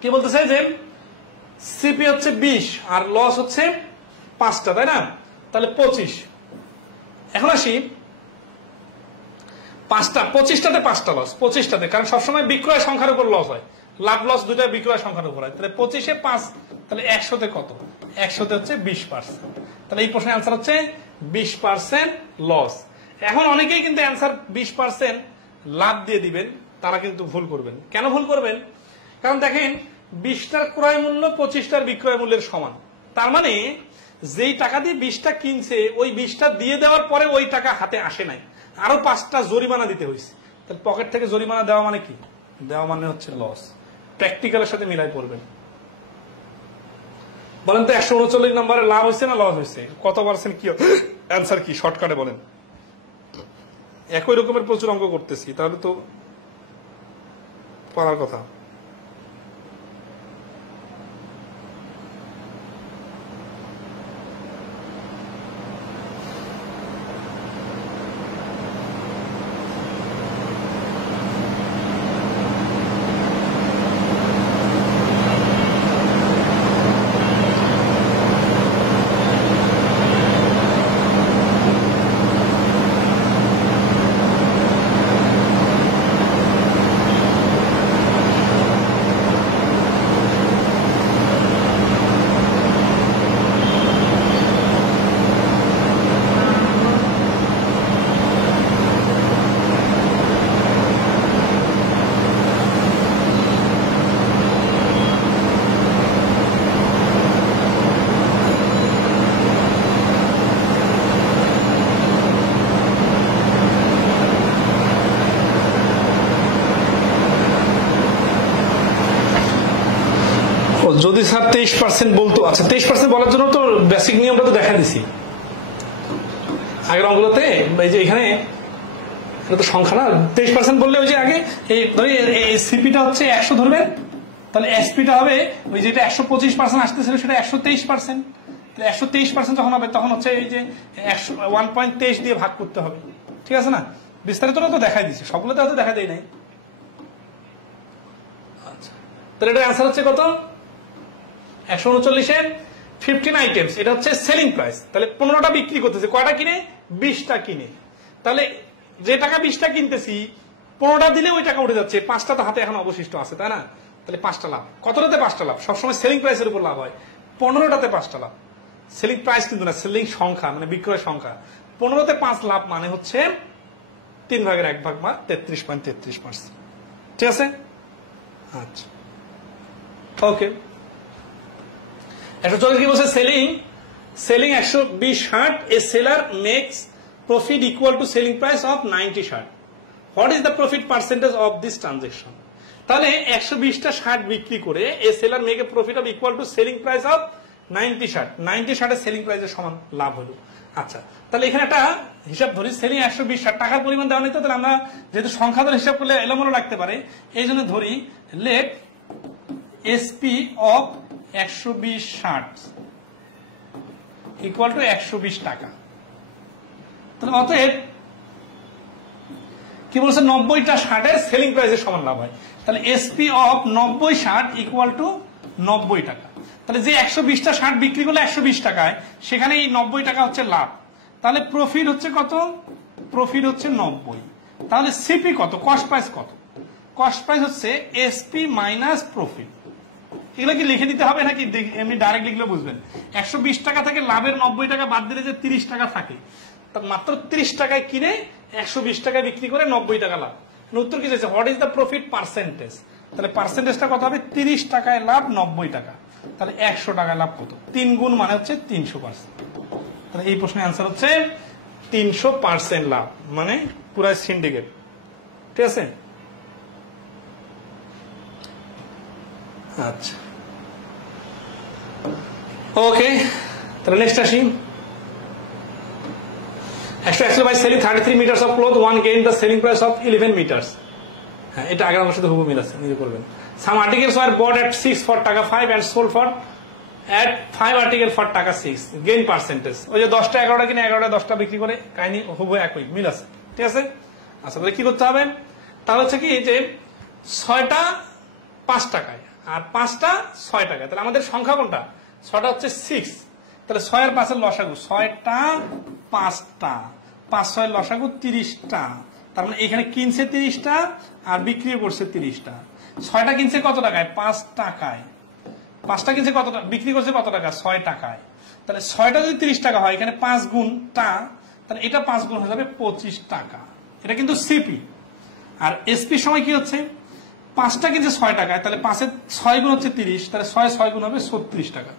কি বলতেছে যে সিপি হচ্ছে 20 আর লস হচ্ছে 5টা, তাই না? তাহলে 25। এখন আসি 25টাতে 5টা লস, 25টাতে, কারণ সবসময় বিক্রয় সংখ্যার উপর লস হয়, লাভ লস দুইটা বিক্রয় সংখ্যার উপর হয়। তাহলে 25-এ 5, তাহলে 100-তে কত? 100-তে হচ্ছে 20%। তাহলে এই প্রশ্নের অ্যান্সার হচ্ছে 20% লস। এখন অনেকেই কিন্তু অ্যান্সার 20% লাভ দিয়ে দিবেন, তারা কিন্তু ভুল করবেন। কেন ভুল করবেন? কারণ দেখেন 20টার ক্রয় মূল্য 25টার বিক্রয় মূল্যের সমান, তার মানে যেই টাকা দিয়ে 20টা কিনছে ওই 20টা দিয়ে দেওয়ার পরে ওই টাকা হাতে আসে নাই, আরো 5টা জরিমানা দিতে হয়েছে। তাহলে পকেট থেকে জরিমানা দেওয়া মানে কি? দেওয়া মানে হচ্ছে লস। প্র্যাকটিক্যালের সাথে মিলাই পড়বেন। বলেন তো 139 নম্বরে লাভ হয়েছে না লস হয়েছে? কত পার্সেন্ট কি অ্যান্সার কি? শর্টকাটে বলেন। একই রকমের প্রচুর অঙ্ক করতেছি, তাহলে তো পারার কথা। যদি স্যার 23% বলতো, আচ্ছা 23% বলার জন্য তো বেসিক নিয়মটা তো দেখা দিছি আগের অঙ্কগুলোতে। এই যে এখানে এটা তো সংখ্যা না, 23% বললে ওই যে আগে এই ধরি সিপিটা হচ্ছে 100 ধরবেন, তাহলে এসপিটা হবে ওই যেটা 125% আসতেছিল সেটা 123%। 123% যখন হবে তখন হচ্ছে এই যে 1.23 দিয়ে ভাগ করতে হবে, ঠিক আছে না? বিস্তারিতটা তো দেখাই দিচ্ছে, সবগুলোতে হয়তো দেখা দেয় নাই। আচ্ছা, তাহলে এটার অ্যান্সার হচ্ছে কত? 139-এর 15 আইটেমস, এটা হচ্ছে সেলিং প্রাইস। তাহলে 15টা বিক্রি করতেছে, কয়টা কিনে? 20টা কিনে। তাহলে যে টাকা 20টা কিনতেছি 15টা দিলে ওই টাকা উঠে যাচ্ছে, 5টা তো হাতে এখন অবশিষ্ট আছে, তাই না? তাহলে 5টা লাভ। কতটাতে 5টা লাভ? সবসময় সেলিং প্রাইসের উপর লাভ হয়। 15টাতে 5টা লাভ। সেলিং প্রাইস কিন্তু না, সেলিং সংখ্যা মানে বিক্রয় সংখ্যা। 15তে 5 লাভ মানে হচ্ছে 3/1 বা 33.33%, ঠিক আছে? আচ্ছা, ওকে। 140 কি বলছে? Selling 120 shirt, a seller makes profit equal to selling price of 90 shirt. What is the profit percentage of this transaction? তাহলে 120টা শার্ট বিক্রি করে a seller make a profit of equal to selling price of 90 shirt. 90 শার্টের selling প্রাইসের সমান লাভ হলো। আচ্ছা, তাহলে এখানে একটা হিসাব ধরি, সেলিং 120 শার্ট, টাকার পরিমাণ দেওয়া নেই তো, তাহলে আমরা যেহেতু সংখ্যা ধরে হিসাব করলে এলোমেলো লাগতে পারে, এই জন্য ধরি let SP of 120 shirt equal to 120 taka. তাহলে অতএব কি বলছে? 90টা শার্টের সেলিং প্রাইসের সমান লাভ হয়। তাহলে SP of 90 shirt equal two 90 টাকা। তাহলে যে 120টা শার্ট বিক্রি করলে 120 টাকায়, সেখানে এই 90 টাকা হচ্ছে লাভ। তাহলে প্রফিট হচ্ছে কত? প্রফিট হচ্ছে 90। তাহলে সিপি কত? কস্ট প্রাইস কত? কস্ট প্রাইস হচ্ছে এসপি মাইনাস প্রফিট। এগুলো কি লিখে দিতে হবে নাকি এমনি ডাইরেক্ট লিখলে বুঝবেন? 120 টাকা থেকে লাভের 90 টাকা বাদ দিলে যে 30 টাকা থাকে, মাত্র 30 টাকায় কিনে 120 টাকায় বিক্রি করে 90 টাকা লাভ। উত্তর কি চাইছে? What is the profit percentage? তাহলে পার্সেন্টেজটা কত হবে? 30 টাকায় লাভ 90 টাকা, তাহলে 100 টাকায় লাভ কত? 3 গুণ মানে হচ্ছে 300%। তাহলে এই প্রশ্নের অ্যান্সার হচ্ছে 300% লাভ, মানে পুরো সিন্ডিকেট, ঠিক আছে? আচ্ছা, ওকে। তাহলে নেক্সট আসি। Actually, by selling 33 meters of cloth, one gained the selling price of 11 meters. হ্যাঁ, এটা আগের আমার সাথে হুবহু মিল আছে, নিজে করবেন। Some articles were bought at 6 for টাকা 5 and sold for at 5 article for টাকা 6. Gain percentage. ওই যে 10টা 11টা কিনে 11টা 10টা বিক্রি করে, কাহিনী হুবহু একই, মিল আছে, ঠিক আছে? আচ্ছা, তাহলে কি করতে হবে? তাহলে হচ্ছে কি যে 6টা 5 টাকায় আর 5টা 6 টাকায়। তাহলে আমাদের সংখ্যা কোনটা? 6টা হচ্ছে 6। তাহলে 6 আর 5 এর লসাগু, 6টা 5টা, 5 6 লসাগু 30টা। তার মানে এখানে কিনছে 30টা আর বিক্রি করছে 30টা। 6টা কিনছে কত টাকায়? 5 টাকায়। 5টা কিনছে কত টাকা? বিক্রি করছে কত টাকা? 6 টাকায়। তাহলে 6টা যদি 30 টাকা হয়, এখানে 5 গুণ টা, তাহলে এটা 5 গুণ হয়ে যাবে 25 টাকা। এটা কিন্তু সিপি। আর এসপি সময় কি হচ্ছে? 5টা কিনছে 6 টাকায়, তাহলে 5-এর 6 গুণ হচ্ছে 30, তাহলে 6 গুণ হবে 36 টাকা।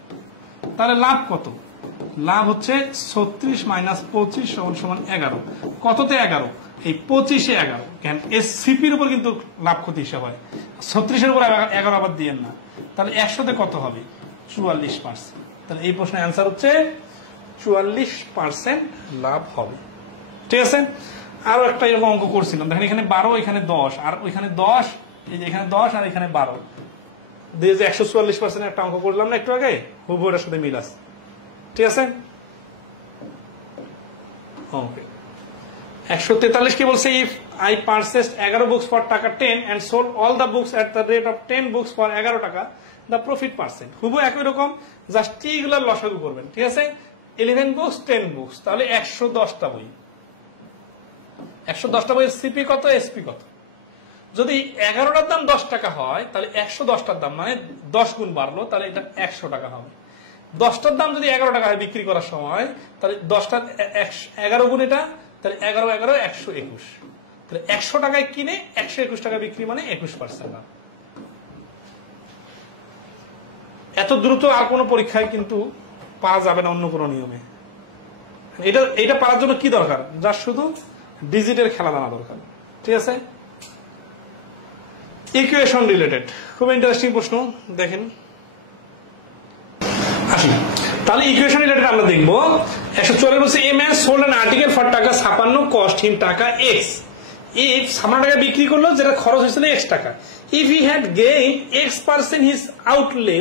তাহলে লাভ কত? লাভ হচ্ছে 36 মাইনাস 25 সমান 11। কততে 11? এই 25-এ 11। কেন? এসসিপির উপর কিন্তু লাভ ক্ষতি হিসাব হয়, 36-এর উপর 11 আবার দিয়েন না। তাহলে 100-তে কত হবে? 44%। তাহলে এই প্রশ্নের অ্যান্সার হচ্ছে 44% লাভ হবে, ঠিক আছে? আরো একটা এরকম অঙ্ক করছিলাম, দেখেন এখানে 12, এখানে 10, আর ওইখানে 10, এই যে এখানে 10 আর এখানে 12 দিয়ে যে 144% একটা অঙ্ক করলাম না একটু আগে, হুবহু এর সাথে মিল আছে, ঠিক আছে? ওকে। 143 কি বলছে? If I purchased 11 books for taka 10 and sold all the books at the rate of 10 books for 11 টাকা, the profit percent। হুবহু একই রকম, জাস্ট টি গুলার লসাগু করবেন, ঠিক আছে? 11 বুকস 10 বুকস, তাহলে 110টা বই। 110টা বইয়ের সিপি কত, এসপি কত? যদি 11টার দাম 10 টাকা হয়, তাহলে 110টার দাম মানে 10 গুণ বাড়লো, তাহলে এটা 100 টাকা হবে। 10টার দাম যদি 11 টাকা হয় বিক্রি করার সময়, তাহলে 10টার 11 গুণ এটা, তাহলে 11 11 121। তাহলে 100 টাকায় কিনে 121 টাকা বিক্রি মানে 21% লাভ। এত দ্রুত আর কোনো পরীক্ষায় কিন্তু পাওয়া যাবে না অন্য কোনো নিয়মে। এটা পাওয়ার জন্য কি দরকার? যার শুধু ডিজিটের খেলা জানা দরকার, ঠিক আছে? ইকুয়েশন রিলেটেড খুব ইন্টারেস্টিং প্রশ্ন, দেখেন তাহলে ইকুয়েশন রিলেটেড আমরা দেখবো 144 বলছে a man sold an article for টাকা 56 কস্ট হিম টাকা এক্স। ইফ 56 টাকা বিক্রি করলো যেটা খরচ হয়েছিল এক্স টাকা, if he had gain X% his outlay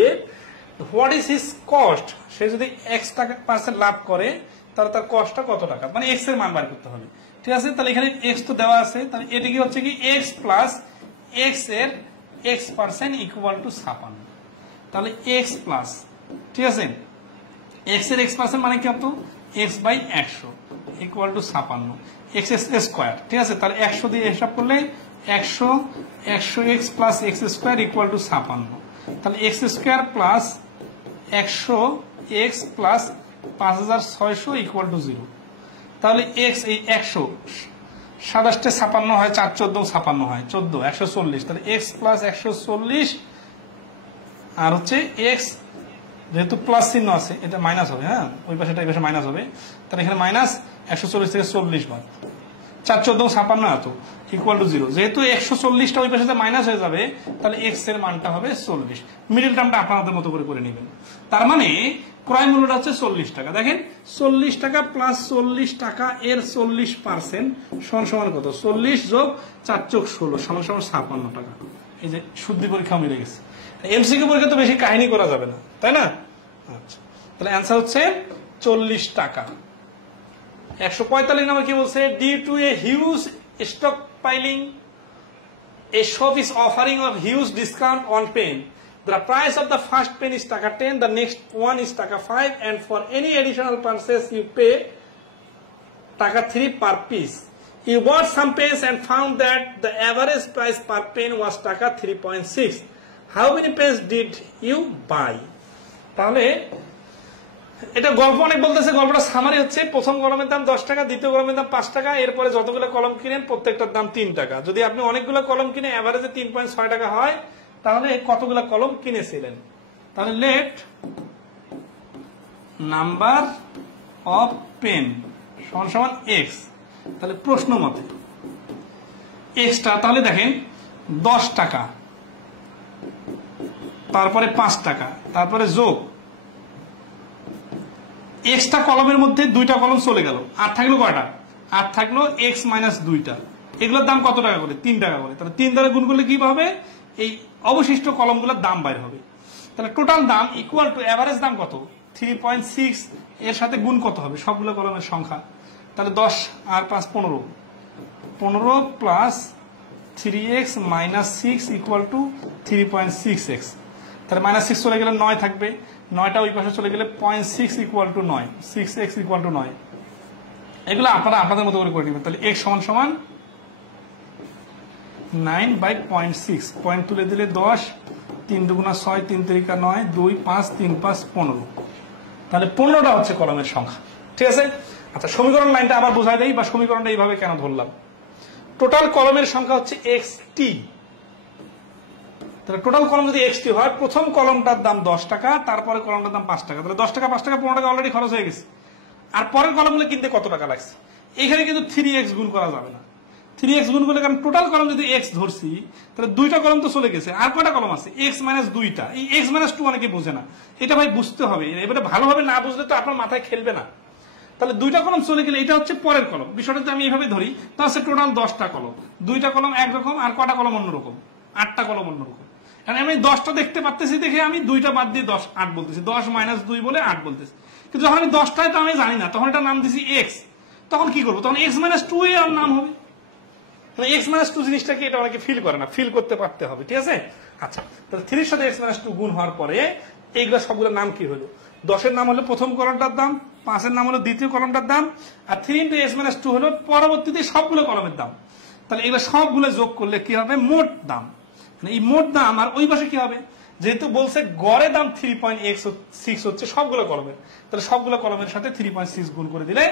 what is his cost, সে যদি X% লাভ করে তাহলে তার কস্টটা কত টাকা, মানে এক্স এর মান বার করতে হবে। ঠিক আছে, তাহলে এখানে এক্স তো দেওয়া আছে, তাহলে এটা কি হচ্ছে কি এক্স প্লাস এক্স এর X% ইকুয়াল টু 56, তাহলে এক্স প্লাস, ঠিক আছে, এক্স এর X% মানে কি হতো x by 100 equal to 56 x square. ঠিক আছে, তাহলে 100 দিয়ে হিসাব করলে 100 x plus x square equal to 56, তাহলে x square plus 100 x plus 5600 equal to 0। তাহলে এক্স এই 100 27 56 হয়, 4 14 56 হয়, 14 140, তাহলে এক্স প্লাস 140 আর হচ্ছে এক্স যেহেতু প্লাস চিহ্ন আছে এটা মাইনাস হবে, হ্যাঁ ওই পাশে এই পাশে মাইনাস হবে, তাহলে এখানে মাইনাস 140 থেকে 40 বাদ 4 14 56 এত ইকুয়াল টু 0। যেহেতু 140টা ওই পাশে মাইনাস হয়ে যাবে তাহলে এক্স এর মানটা হবে 40। মিডল টার্মটা আপনাদের মতো করে নেবেন। তার মানে ক্রয় মূল্যটা হচ্ছে 40 টাকা। দেখেন 40 টাকা প্লাস 40 টাকা এর 40% সমান কত, 40 যোগ 4 যোগ 16 সমান 56 টাকা। এই যে শুদ্ধি পরীক্ষা মিলে গেছে। এমসিকিউ পরীক্ষা তো বেশি কাহিনী করা যাবে না, তাই না? আচ্ছা, তাহলে অ্যান্সার হচ্ছে 40 টাকা। 145 নম্বর কি বলছে, due to a huge stockpiling a shop is offering a huge discount on pen. The price of the first pen is taka 10, the next one is taka 5, and for any additional purchase you pay taka 3 per piece. You bought some pens and found that the average price per pen was taka 3.6. How many pens did you buy? তাহলে এটা গল্প অনেক বলতেছে, গল্পটা summary হচ্ছে প্রথম কলমের দাম 10 টাকা, দ্বিতীয় কলমের দাম 5 টাকা, এরপরে যতগুলো কলম কিনেন প্রত্যেকটার দাম 3 টাকা। যদি আপনি অনেকগুলো কলম কিনে এভারেজে 3.6 টাকা হয় তাহলে কতগুলো কলম কিনেছিলেন। তাহলে লেট নাম্বার অফ পেন সমান এক্স। তাহলে প্রশ্ন মতে এক্সটা তাহলে দেখেন 10 টাকা, তারপরে 5 টাকা, তারপরে যোগ এক্সট্রা কলমের মধ্যে 2টা কলম চলে গেল, আর থাকলো কয়টা, আর থাকলো এক্স মাইনাস 2টা। এগুলোর দাম কত টাকা করে, 3 টাকা করে। তাহলে 3 দ্বারা গুণ করলে কি হবে, এই অবশিষ্ট কলমগুলোর দাম বাইর হবে। তাহলে টোটাল দাম ইকুয়াল টু এভারেজ দাম কত 3.6, এর সাথে গুণ কত হবে সবগুলো কলমের সংখ্যা। তাহলে 10 আর 5 15 plus 3x minus 6 equal to 3.6x। তাহলে মাইনাস 6 চলে গেলে 9 থাকবে, 9টা ওই পাশে চলে গেলে 0.6 equal to 9, 6x equal to 9। এগুলো আপনারা আপনাদের মতো করে নেবেন। তাহলে x সমান 9/0.6, পয়েন্ট তুলে দিলে 10, 3 দুগুণা 6, 3 তিরিকা 9, 2 5 3 5 15। তাহলে 15টা হচ্ছে কলমের সংখ্যা। ঠিক আছে, আচ্ছা সমীকরণ লাইনটা আবার বোঝাই দেই, বা সমীকরণটা এইভাবে কেন ধরলাম। টোটাল কলমের সংখ্যা হচ্ছে xt। তাহলে টোটাল কলম যদি xt হয়, প্রথম কলমটার দাম 10 টাকা, তারপরে কলমটার দাম 5 টাকা, তাহলে 10 টাকা 5 টাকা 15 টাকা অলরেডি খরচ হয়ে গেছে। আর পরের কলমগুলো কিনতে কত টাকা লাগছে, এখানে কিন্তু 3x গুণ করা যাবে না। 3x গুণ করলে, কারণ টোটাল কলম যদি x ধরছি তাহলে 2টা কলম তো চলে গেছে, আর কয়টা কলম আছে, x মাইনাস 2টা। এই x মাইনাস 2 অনেকে বোঝে না, এটা ভাই বুঝতে হবে। এবারে ভালোভাবে না বুঝলে তো আপনার মাথায় খেলবে না। তাহলে 2টা কলম চলে গেলে এটা হচ্ছে পরের কলম। বিষয়টা যদি আমি এইভাবে ধরি তাহলে টোটাল 10টা কলম, 2টা কলম একরকম, আর কটা কলম অন্যরকম, 8টা কলম অন্যরকম। কারণ আমি 10টা দেখতে পারতেছি দেখে আমি 2টা বাদ দিয়ে 10 8 বলতেছি, 10 মাইনাস 2 বলে 8 বলতেছি। কিন্তু যখন আমি 10টায় তো আমি জানি না, তখন এটা নাম দিছি x। তখন কি করবো, তখন x মাইনাস 2 এর নাম হবে। x মাইনাস 2 জিনিসটাকে এটা অনেকে ফিল করে না, ফিল করতে পারতে হবে। ঠিক আছে, আচ্ছা তাহলে 3 এর সাথে x মাইনাস 2 গুণ হওয়ার পরে এইগুলো সবগুলোর নাম কি হলো, 10 এর নাম হলো প্রথম কলমটার দাম, 5 এর নাম হলো দ্বিতীয় কলমটার দাম, আর 3 × x মাইনাস 2 হলো পরবর্তীতে সবগুলো কলমের দাম। তাহলে এগুলো সবগুলো যোগ করলে কি হবে, মোট দাম। মানে এই মোট দাম, আর ওই পাশে কি হবে, যেহেতু বলছে গড়ে দাম 3.6 হচ্ছে সবগুলো কলমের, তাহলে সবগুলো কলমের সাথে 3.6 গুণ করে দিলে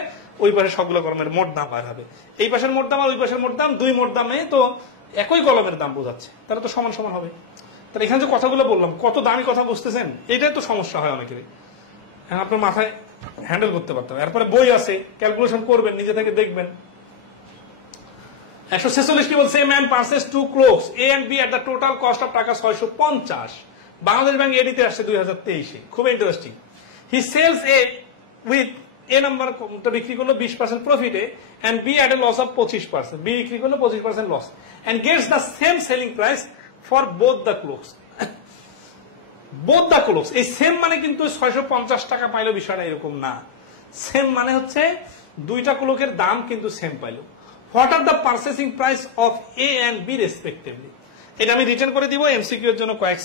ওই পাশে সবগুলো কলমের মোট দাম বার হবে। এই পাশের মোট দাম আর ওই পাশের মোট দাম, দুই মোট দামে তো একই কলমের দাম বোঝাচ্ছে, তাহলে তো সমান সমান হবে। তাহলে এখানে যে কথাগুলো বললাম, কত দামি কথা বুঝতেছেন, এটাই তো সমস্যা হয় অনেকের, আপনার মাথায় হ্যান্ডেল করতে পারতে হবে। এরপরে বই আছে, ক্যালকুলেশন করবেন, নিজে থেকে দেখবেন। 146 কি বলছে, man purchase 2 clothes A and B at the total cost of টাকা 650। বাংলাদেশ ব্যাংক এডিতে আসছে 2023-এ, খুব interesting. He sells A with a number বিক্রি করলো 20% প্রফিটে and B at a loss of 25%, B বিক্রি করলো 25% loss and gets the same selling price for both the clocks. Both the clocks, এই সেম মানে কিন্তু 650 টাকা পাইলো বিষয়টা এরকম না। সেম মানে হচ্ছে দুইটা ক্লোকের দাম কিন্তু সেম পাইলো। What are the purchasing price of A and B respectively. এটা আমি রিটার্ন করে দিব, এমসিকিউ এর জন্য কয়েক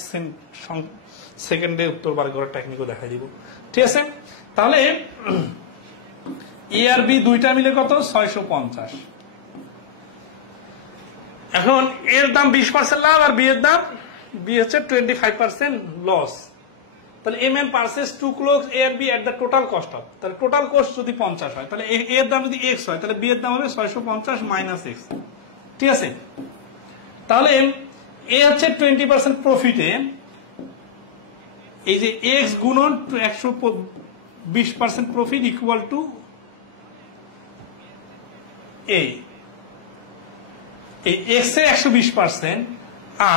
সেকেন্ডে উত্তর বার করার টেকনিকও দেখাই দিব। ঠিক আছে, তাহলে এ আর বি দুইটা মিলে কত? 650। এখন এর দাম 20% লাভ আর বি এর দাম, বি হচ্ছে 25% লস। তাহলে a man purchase 2 cloaks A আর B at the total cost of, তাহলে টোটাল কস্ট যদি 50 হয় তাহলে এ এর দাম যদি এক্স হয় তাহলে বি এর দাম হবে 650 মাইনাস এক্স। ঠিক আছে, তাহলে এ হচ্ছে 20% প্রফিটে, এই যে এক্স গুণন 120% প্রফিট ইকুয়াল টু এ, এই এক্স এর 120%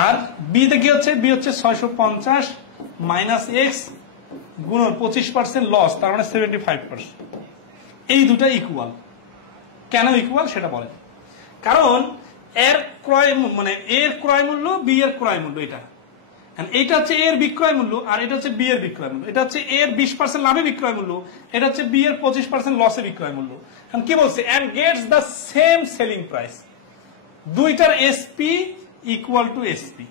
আর বি তে কি হচ্ছে? বি হচ্ছে 650 মাইনাস এক্স গুণন 25% লস, তার মানে 75%। এই দুটা ইকুয়াল। কেন ইকুয়াল সেটা বলেন। কারণ এর ক্রয় মানে এর ক্রয় মূল্য বি এর ক্রয় মূল্য, এটা এইটা হচ্ছে এর বিক্রয় মূল্য আর এটা হচ্ছে বি এর বিক্রয় মূল্য। এটা হচ্ছে এর 20% লাভে বিক্রয় মূল্য, এটা হচ্ছে বি এর 25% লসে বিক্রয় মূল্য। কি বলছে? And gets the same selling price. দুইটার এসপি ইকুয়াল টু এসপি,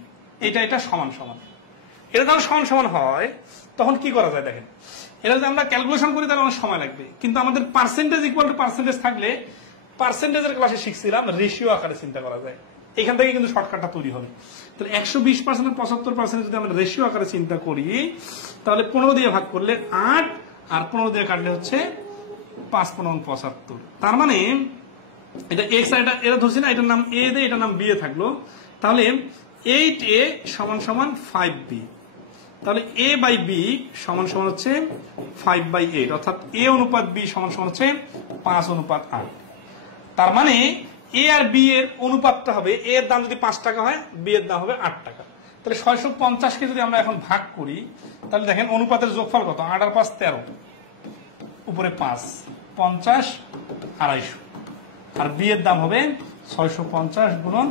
এটা সমান সমান। এটা যখন সমান সমান হয় তখন কি করা যায় দেখেন। এটা যদি আমরা ক্যালকুলেশন করি তাহলে অনেক সময় লাগবে, কিন্তু আমাদের পার্সেন্টেজ ইকুয়াল টু পার্সেন্টেজ থাকলে, পার্সেন্টেজের ক্লাসে শিখছিলাম রেশিও আকারে চিন্তা করা যায়। এখান থেকে কিন্তু শর্টকাটটা তৈরি হবে। তাহলে 120% আর 75% যদি আমরা রেশিও আকারে চিন্তা করি তাহলে 15 দিয়ে ভাগ করলে 8 আর 15 দিয়ে কাটলে হচ্ছে 5 15 75। তার মানে এটা এক্স আর এটা ধরছি না, এটার নাম এ দে, এটার নাম বি এ থাকলো। তাহলে 8a সমান সমান 5b, তাহলে a বাই বি সমান সমান হচ্ছে 5/8, অর্থাৎ a অনুপাত b সমান সমান হচ্ছে 5:8। তার মানে এ আর বি এর অনুপাতটা হবে, এ এর দাম যদি 5 টাকা হয় বি এর দাম হবে 8 টাকা। তাহলে 650 কে যদি আমরা এখন ভাগ করি তাহলে দেখেন অনুপাতের যোগফল কত? 8 আর 5 13, উপরে 5 50 250, আর বি এর দাম হবে 650 গুণন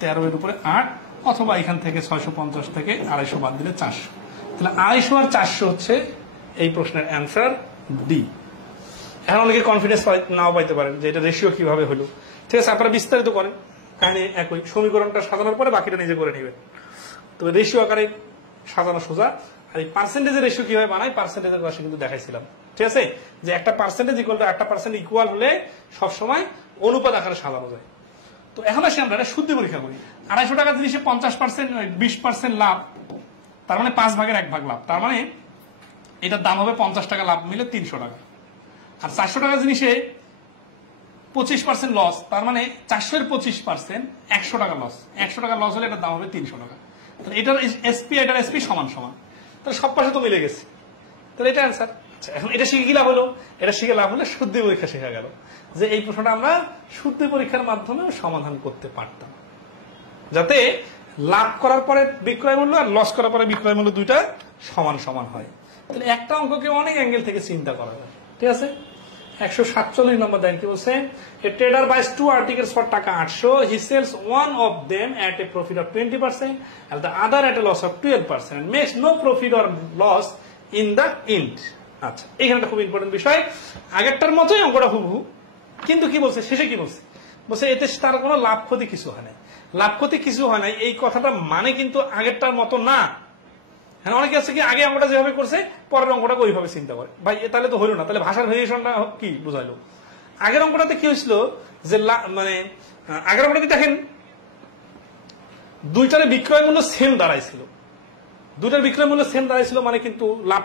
13 এর উপরে 8, অথবা এখান থেকে 650 থেকে 250 বাদ দিলে 400। তাহলে 250 আর 400 হচ্ছে এই প্রশ্নের অ্যান্সার ডি। এখন অনেকে কনফিডেন্স নাও পাইতে পারেন যে এটা রেশিও কিভাবে হলো। ঠিক আছে, আপনারা বিস্তারিত করেন, কাহিনী একই, সমীকরণটা সাজানোর পরে বাকিটা নিজে করে নেবেন। তবে রেশিও আকারে সাজানো সোজা। আর এই পার্সেন্টেজের রেশিও কিভাবে বানায় পার্সেন্টেজের ক্লাসে কিন্তু দেখাইছিলাম। ঠিক আছে, যে একটা পার্সেন্টেজ ইকুয়াল টু একটা পার্সেন্ট ইকুয়াল হলে সবসময় অনুপাত আকারে সাজানো যায়। তো এখন আসি আমরা শুদ্ধি পরীক্ষা করি। 250 টাকা জিনিসে 50% 20% লাভ, তার মানে 5 ভাগের 1 ভাগ লাভ, তার মানে এটার দাম হবে 50 টাকা, লাভ মিলে 300 টাকা। আর 400 টাকা জিনিসে 25% লস, তার মানে 400 এর 25% 100 টাকা লস। 100 টাকা লস হলে এটার দাম হবে 300 টাকা। তাহলে এটার এসপি এটার এসপি সমান সমান, তাহলে সব পাশে তো মিলে গেছে। তাহলে এটা অ্যান্সার। আচ্ছা, এখন এটা শিখে কি লাভ হলো? এটা শিখে লাভ হলে শুদ্ধি পরীক্ষা শেখা গেল, যে এই প্রশ্নটা আমরা শুদ্ধি পরীক্ষার মাধ্যমে সমাধান করতে পারতাম, যাতে লাভ করার পরে বিক্রয় মূল্য আর লস করার পরে বিক্রয় মূল্য দুইটা সমান সমান হয়। তাহলে একটা অঙ্ককে অনেক অ্যাঙ্গেল থেকে চিন্তা করা যায়। ঠিক আছে, 147 নম্বর দেন কি বলছে? A trader buys 2 articles for টাকা 800, he sells one of them at a profit of 20% and the other at a loss of 12% and makes no profit or loss in the end. আচ্ছা, এখানে একটা খুব important বিষয়, আগেরটার মতোই অঙ্কটা হুবহু, কিন্তু কি বলছে শেষে? কি বলছে? বলছে এতে তার কোনো লাভ ক্ষতি কিছু হয় নাই। লাভ ক্ষতি কিছু হয় নাই এই কথাটা মানে কিন্তু আগেরটার মতো না। হ্যাঁ, অনেকে আছে কি আগে অঙ্কটা যেভাবে করছে পরের অঙ্কটাকে ওইভাবে চিন্তা করে, ভাই তাহলে তো হইলো না। তাহলে ভাষার ভেরিয়েশনটা কি বুঝাইলো? আগের অঙ্কটাতে কি হয়েছিল যে মানে আগের অঙ্কটাতে দেখেন দুইটার বিক্রয় মূল্য সেম দাঁড়াইছিল, দুইটার বিক্রয় মূল্য সেম দাঁড়াইছিল, মানে কিন্তু লাভ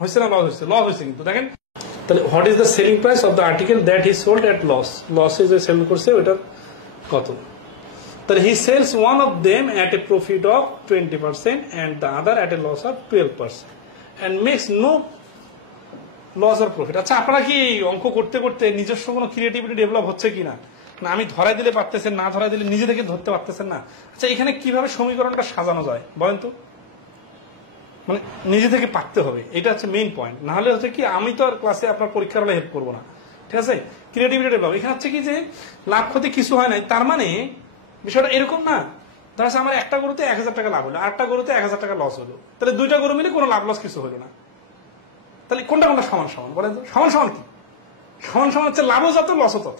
হয়েছে না লস হয়েছে? লস হয়েছে। কিন্তু দেখেন তাহলে what is the selling price of the article that he sold at loss? লসে যে সেল করছে ওইটার কত? তাহলে he sells one of them at a profit of 20% and the other at a loss of 12% and makes no loss or profit. আচ্ছা, আপনারা কি অঙ্ক করতে করতে নিজস্ব কোনো ক্রিয়েটিভিটি ডেভেলপ হচ্ছে কিনা? না আমি ধরাই দিলে পারতেছেন, না ধরাই দিলে নিজে থেকে ধরতে পারতেছেন না? আচ্ছা, এখানে কিভাবে সমীকরণটা সাজানো যায় বলেন তো? মানে নিজে থেকে পারতে হবে, এটা হচ্ছে মেইন পয়েন্ট। না হলে হচ্ছে কি আমি তো আর ক্লাসে আপনার পরীক্ষার হলে হেল্প করবো না, ঠিক আছে? Creativity develop. এখানে হচ্ছে কি যে লাভ ক্ষতি কিছু হয় নাই, তার মানে বিষয়টা এরকম না। ধর আমার একটা গরুতে 1000 টাকা লাভ হলো, আরেকটা গরুতে 1000 টাকা লস হলো, তাহলে দুইটা গরু মিলে কোনো লাভ লস কিছু হলো না। তাহলে কোনটা কোনটা সমান সমান বলেন তো? সমান সমান কি? সমান সমান হচ্ছে লাভও যত লসও তত।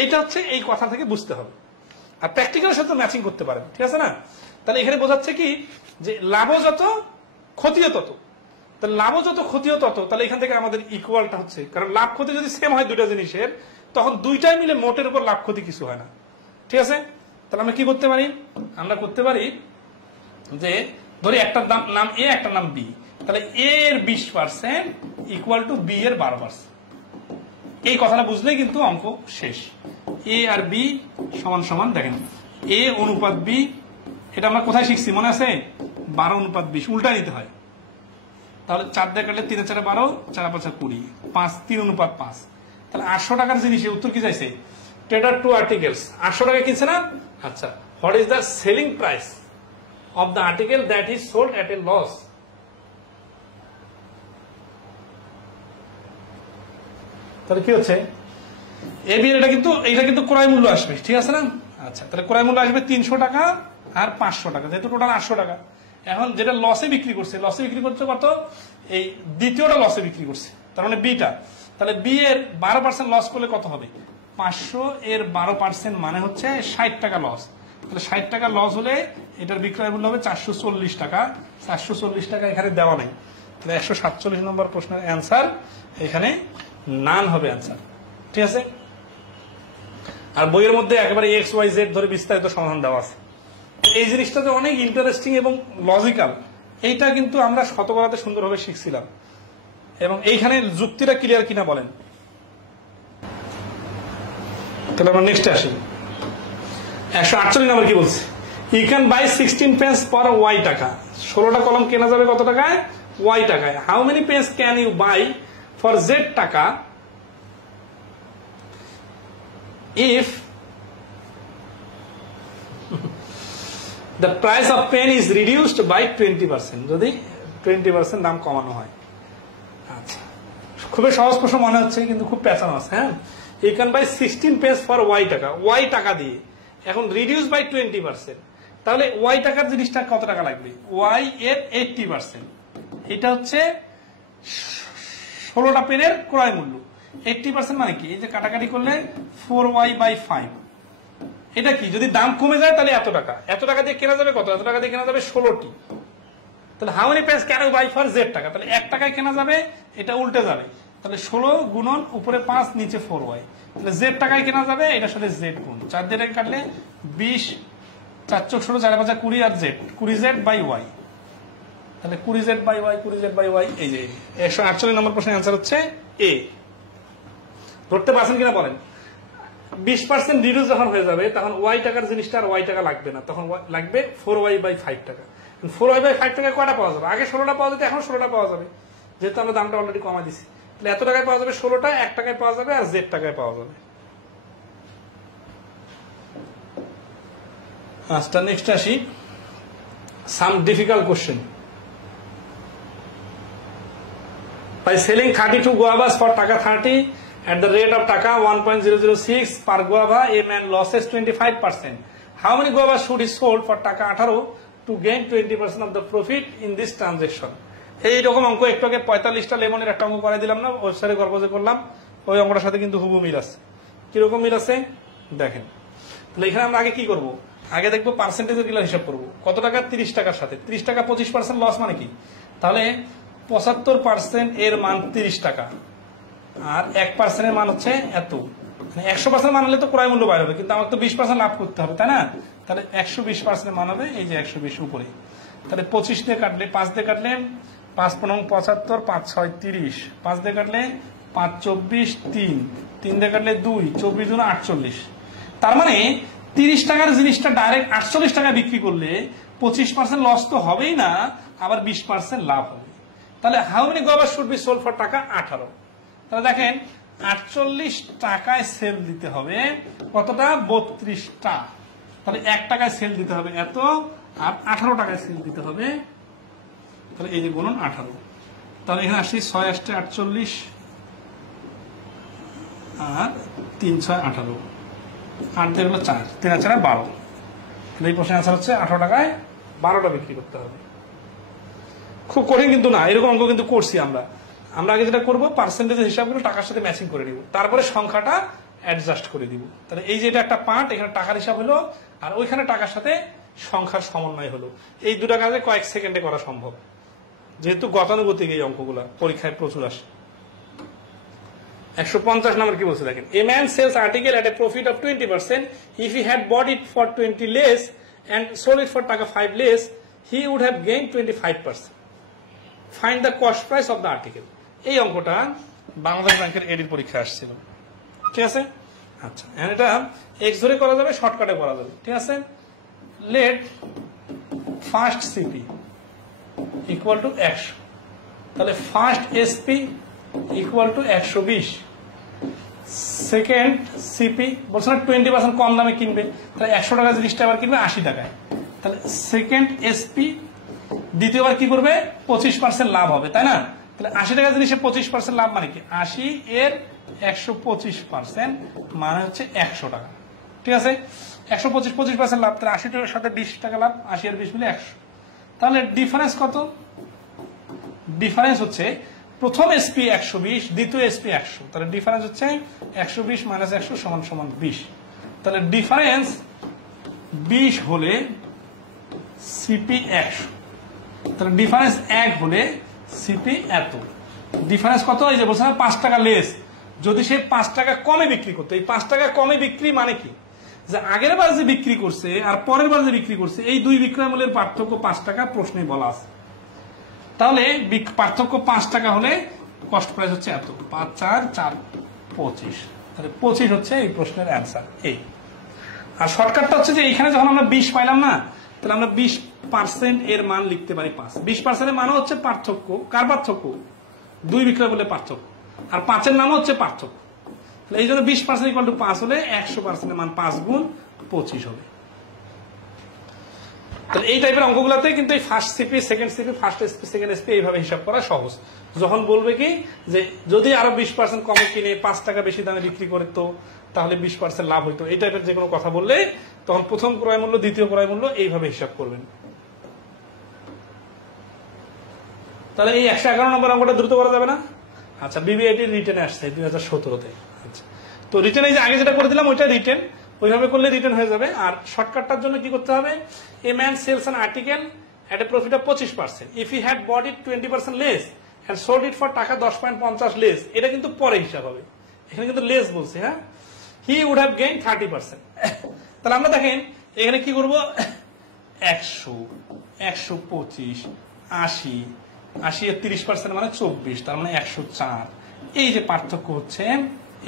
এইটা হচ্ছে এই কথা থেকে বুঝতে হবে, আর প্র্যাকটিক্যালের সাথে ম্যাচিং করতে পারেন, ঠিক আছে না? তাহলে এখানে বোঝাচ্ছে কি যে লাভও যত ক্ষতিও তত। তাহলে লাভও যত ক্ষতিও তত, তাহলে এখান থেকে আমাদের ইকুয়ালটা হচ্ছে, কারণ লাভ ক্ষতি যদি সেম হয় দুইটা জিনিসের, তখন দুইটাই মিলে মোটের উপর লাভ ক্ষতি কিছু হয় না, ঠিক আছে? তাহলে আমরা কি করতে পারি? আমরা করতে পারি যে ধরি একটার নাম এ, একটার নাম বি, তাহলে এ এর 20% ইকুয়াল টু বি এর 12%। এই কথাটা বুঝলেই কিন্তু অঙ্ক শেষ। এ আর বি সমান সমান, দেখেন এ অনুপাত বি, এটা আমরা কোথায় শিখছি মনে আছে? 12:20, উল্টা নিতে হয়। তাহলে 4 দিয়ে কাটলে 3 4 12, 4 5 20, 5 3:5। তাহলে 800 টাকার জিনিসে উত্তর কি চাইছে? ট্রেডার টু আর্টিকেলস 800 টাকা কিনছে না? আচ্ছা, what is the selling price of the article that is sold at a loss? তাহলে কি হচ্ছে? এ বি এটা কিন্তু ক্রয় মূল্য আসবে, ঠিক আছে না? আচ্ছা, তাহলে ক্রয় মূল্য আসবে 300 টাকা আর 500 টাকা, যেহেতু টোটাল 800 টাকা। এখন যেটা লসে বিক্রি করছে, লসে বিক্রি করছে কত? এই দ্বিতীয়টা লসে বিক্রি করছে, তার মানে বিটা। তাহলে বি এর 12% লস করলে কত হবে? 500 এর 12% মানে হচ্ছে 60 টাকা লস। তাহলে 60 টাকা লস হলে এটার বিক্রয় মূল্য হবে 440 টাকা। 440 টাকা এখানে দেওয়া নেই, তাহলে 147 নম্বর প্রশ্নের অ্যান্সার এখানে নান হবে অ্যান্সার, ঠিক আছে? আর বইয়ের মধ্যে একেবারে এক্স ওয়াই জেড ধরে বিস্তারিত সমাধান দেওয়া আছে। এই জিনিসটা যে অনেক ইন্টারেস্টিং এবং লজিক্যাল, এইটা কিন্তু আমরা শতকরাতে সুন্দরভাবে শিখছিলাম। এবং এইখানে যুক্তিটা ক্লিয়ার কিনা বলেন? তাহলে আমরা নেক্সটে আসি। 148 নম্বর কি বলছে? You can buy 16 pens for y taka. 16টা কলম কেনা যাবে কত টাকায়? ওয়াই টাকায়। How many pens can you buy for z taka if the price of pen is reduced by 20%, যদি 20% দাম কমানো হয়। আচ্ছা, খুবই সহজ প্রশ্ন মনে হচ্ছে, কিন্তু খুব পেঁচানো আছে। হ্যাঁ, you can buy 16 pence for Y টাকা, ওয়াই টাকা দিয়ে। এখন রিডিউস বাই 20%, তাহলে ওয়াই টাকার জিনিসটা কত টাকা লাগবে? ওয়াই এর 80%, এটা হচ্ছে 16টা পেনের ক্রয় মূল্য। 80% মানে কি? এই যে কাটাকাটি করলে 4y/5, এটা কি? যদি দাম কমে যায় তাহলে এত টাকা, এত টাকা দিয়ে কেনা যাবে কত? এত টাকা দিয়ে কেনা যাবে 16টি। তাহলে how many pens can you buy for z taka? তাহলে 1 টাকায় কেনা যাবে, এটা উল্টে যাবে। তাহলে 16 গুণন উপরে 5 নিচে 4y, তাহলে জেড টাকায় কেনা যাবে, এটার সাথে জেড গুণ 4 দিয়ে কাটলে 20, 4 চোখ 16, 4 5 20 আর জেড 20z/y। তাহলে 20z/y, 20z/y। এই যে 148 নম্বর প্রশ্নের অ্যান্সার হচ্ছে এ। ধরতে পারছেন কিনা বলেন? 20% রিডিউস যখন হয়ে যাবে, তখন ওয়াই টাকার জিনিসটা আর ওয়াই টাকা লাগবে না, তখন লাগবে 4y/5 টাকা। 4y/5 টাকায় কয়টা পাওয়া যাবে? আগে 16টা পাওয়া যেত, এখন 16টা পাওয়া যাবে, যেহেতু আমরা দামটা অলরেডি কমা দিছি। তাহলে এত টাকায় পাওয়া যাবে 16টা, 1 টাকায় পাওয়া যাবে আর জেড টাকায় পাওয়া যাবে। আচ্ছা, নেক্সট আসি। সাম difficult question. By selling 32 guavas for টাকা 30 at the rate of টাকা 1.006 per guava, a man loses 25%. How many guavas should he sold for টাকা 18 to gain 20% of the profit in this transaction? এইরকম অঙ্ক একটু আগে 45টা লেমনের একটা অঙ্ক করে দিলাম না, ওয়েবসাইটে গল্প যে করলাম, ওই অঙ্কটার সাথে কিন্তু হুবহু মিল আছে। কিরকম মিল আছে দেখেন। তাহলে এখানে আমরা আগে কি করব? আগে দেখবো পার্সেন্টেজের গুলো হিসাব করবো। কত টাকা? 30 টাকার সাথে 30 টাকা 25% লস মানে কি? তাহলে 75% এর মান 30 টাকা, আর 1% এর মান হচ্ছে এত। 100% মান হলে তো ক্রয় মূল্য বাইরে হবে, কিন্তু আমার তো 20% লাভ করতে হবে, তাই না? তাহলে 120% এর মান হবে এই যে 120 উপরে। তাহলে 25 দিয়ে কাটলে, 5 দিয়ে কাটলে 5 × 75, 5 × 6 30, 5 দিয়ে কাটলে 5 × 24 3, 3 দিয়ে কাটলে 2, 24 × 48। তার মানে 30 টাকার জিনিসটা ডাইরেক্ট 48 টাকায় বিক্রি করলে 25% লস তো হবেই না, আবার 20% লাভ হবে। তাহলে how many guava should be sold for টাকা 18? তাহলে দেখেন 48 টাকায় সেল দিতে হবে কতটা? 32টা। তাহলে 1 টাকায় সেল দিতে হবে এত, আর 18 টাকায় সেল দিতে হবে তাহলে এই যে গুণন 18, তাহলে এখানে আসছি 6 আসছে 48 আর 3 6 18, 8 দিয়ে হলো 4, 3 আর 4 12। তাহলে এই প্রশ্নের আনসার হচ্ছে 18 টাকায় 12টা বিক্রি করতে হবে। খুব কঠিন কিন্তু না, এরকম অঙ্ক কিন্তু করছি আমরা। আগে যেটা করবো পার্সেন্টেজের হিসাবগুলো টাকার সাথে ম্যাচিং করে নিব, তারপরে সংখ্যাটা অ্যাডজাস্ট করে দিব। তাহলে এই যে এটা একটা পার্ট, এখানে টাকার হিসাব হলো আর ওইখানে টাকার সাথে সংখ্যার সমন্বয় হলো। এই দুটা কাজে কয়েক সেকেন্ডে করা সম্ভব, যেহেতু গতানুগতিক এই অঙ্কগুলা পরীক্ষায় প্রচুর আসে। 150 নম্বর কি বলছে দেখেন, a man sells article at a profit of 20% if he had bought it for 20 less and sold it for taka 5 less he would have gain 25%। Find the cost price of the article. এই অঙ্কটা বাংলাদেশ ব্যাংকের এডির পরীক্ষা আসছিল, ঠিক আছে? আচ্ছা, এটা x ধরে করা যাবে, শর্টকাটে করা যাবে, ঠিক আছে? Let first CP equal to 100, তাহলে first SP equal to 120, second CP বলছে না 20% কম দামে কিনবে, তাহলে 100 টাকা জিনিসটা আবার কিনবে 80 টাকায়। তাহলে সেকেন্ড এসপি দ্বিতীয়বার কি করবে, 25% লাভ হবে, তাই না? তাহলে 80 টাকা জিনিসে 25% লাভ মানে কি, 80 এর 125% মানে হচ্ছে 100 টাকা, ঠিক আছে? 125% লাভ, তাহলে 80 টাকার সাথে 20 টাকা লাভ, 80 আর 20 মিলে 100। তাহলে ডিফারেন্স কত? ডিফারেন্স হচ্ছে প্রথম এসপি 120, দ্বিতীয় এসপি 100, তাহলে ডিফারেন্স হচ্ছে 120 মাইনাস 100 সমান সমান 20। তাহলে ডিফারেন্স 20 হলে সিপি 100, তাহলে ডিফারেন্স 1 হলে সিপি এত। ডিফারেন্স কত? এই যে বলছে 5 টাকা লেস, যদি সে 5 টাকা কমে বিক্রি করতো, এই 5 টাকা কমে বিক্রি মানে কি, যে আগের বার যে বিক্রি করছে আর পরের বার যে বিক্রি করছে এই দুই বিক্রয় মূল্যের পার্থক্য 5 টাকা, প্রশ্নে বলা আছে। তাহলে পার্থক্য 5 টাকা হলে কস্ট প্রাইস হচ্ছে এত, 5 4 4 25, তাহলে 25 হচ্ছে এই প্রশ্নের অ্যান্সার। এই আর শর্টকাটটা হচ্ছে যে এখানে যখন আমরা 20 পাইলাম না, তাহলে আমরা 20% এর মান লিখতে পারি 5। 20% এর মানও হচ্ছে পার্থক্য, কার পার্থক্য? দুই বিক্রয় মূল্যের পার্থক্য, আর 5 এর মানও হচ্ছে পার্থক্য। তাহলে এই জন্য 20% ইকুয়াল টু 5 হলে 100% এর মান 5 গুণ 25 হবে। তাহলে এই টাইপের অঙ্কগুলোতে কিন্তু এই first CP, second CP, first SP, second SP এইভাবে হিসাব করা সহজ। যখন বলবে কি যে যদি আরো 20% কমে কিনে 5 টাকা বেশি দামে বিক্রি করে তো তাহলে 20% লাভ হইতো, এই টাইপের যে কোনো কথা বললে তখন প্রথম ক্রয় মূল্য, দ্বিতীয় ক্রয় মূল্য এইভাবে হিসাব করবেন। তাহলে এই 111 নম্বর অঙ্কটা দ্রুত করা যাবে না? আচ্ছা, বিবিআইটি রিটেনে আসছে 2017-তে। আচ্ছা, তো রিটেন এই যে আগে যেটা করে দিলাম ওইটা রিটেন, ওইভাবে করলে রিটার্ন হয়ে যাবে। আর শর্টকাটটার জন্য কি করতে হবে, a man sells an article at a profit of 25% if he had bought it 20% less and sold it for taka 10.50 less, এটা কিন্তু পরে হিসাব হবে, এখানে কিন্তু লেস বলছে। হ্যাঁ, হি উড হ্যাভ গেইন 30%। তাহলে আমরা দেখেন এখানে কি করবো, 100 125 80 80 এর 30% মানে 24, তার মানে 104। এই যে পার্থক্য হচ্ছে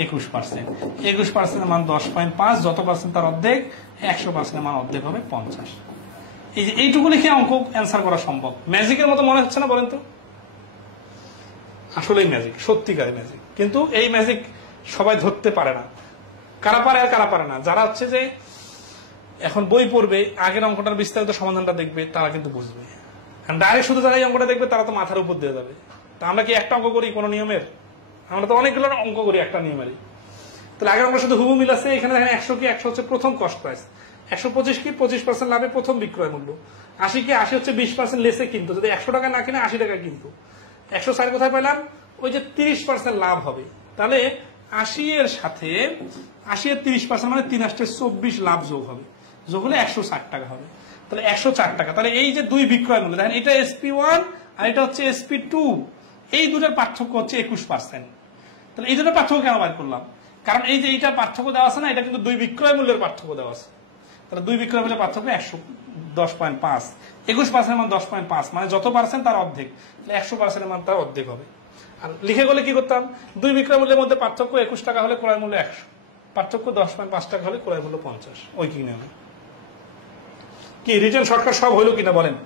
21%, 21% এর মান 10.5, যত পার্সেন্ট তার অর্ধেক, 100% এর মান অর্ধেক হবে 50। এই যে এইটুকু লিখে অঙ্ক অ্যান্সার করা সম্ভব। ম্যাজিকের মতো মনে হচ্ছে না বলেন তো? আসলেই ম্যাজিক, সত্যিকারের ম্যাজিক। কিন্তু এই ম্যাজিক সবাই ধরতে পারে না, কারা পারে আর কারা পারে না। যারা হচ্ছে যে এখন বই পড়বে, আগের অঙ্কটার বিস্তারিত সমাধানটা দেখবে, তারা কিন্তু বুঝবে। ডাইরেক্ট শুধু যারা এই অঙ্কটা দেখবে তারা তো মাথার উপর দিয়ে যাবে। তা আমরা কি একটা অঙ্ক করি কোনো নিয়মের? আমরা তো অনেকগুলো অঙ্ক করি একটা নিয়মেরই। তাহলে আগের অঙ্কের সাথে হুবু মিল আছে। এখানে দেখেন 100 কি, 100 হচ্ছে প্রথম কস্ট প্রাইস, 125 কি 25% লাভে প্রথম বিক্রয় মূল্য, 80 কি 80 হচ্ছে 20% লেসে কিনতো, যদি 100 টাকা না কিনে 80 টাকা কিনতো। 104 কোথায় পেলাম, ওই যে 30% লাভ হবে। তাহলে 80 এর সাথে 80 এর 30% মানে 3 আসতে 24 লাভ যোগ হবে, যোগ হলে 160 টাকা হবে। তাহলে 104 টাকা। তাহলে এই যে দুই বিক্রয় মূল্য দেখেন, এটা SP1 আর এটা হচ্ছে SP2, এই দুটার পার্থক্য হচ্ছে 21%। তাহলে এই দুটো পার্থক্য কেন বার করলাম, কারণ এই যে এইটা পার্থক্য দেওয়া আছে না, এটা কিন্তু দুই বিক্রয় মূল্যের পার্থক্য দেওয়া আছে। তাহলে দুই বিক্রয় মূল্যের পার্থক্য 10.5, 21% মান 10.5 মানে যত পার্সেন্ট তার অর্ধেক, 100% মান তার অর্ধেক হবে। আর লিখে গেলে কি করতাম, দুই বিক্রয় মূল্যের মধ্যে পার্থক্য 21 টাকা হলে ক্রয় মূল্য 100, পার্থক্য 10.5 টাকা হলে ক্রয় মূল্য 50। ওই কি নেবে কি রিটার্ন শর্টকাট সব হইলো কিনা বলেন?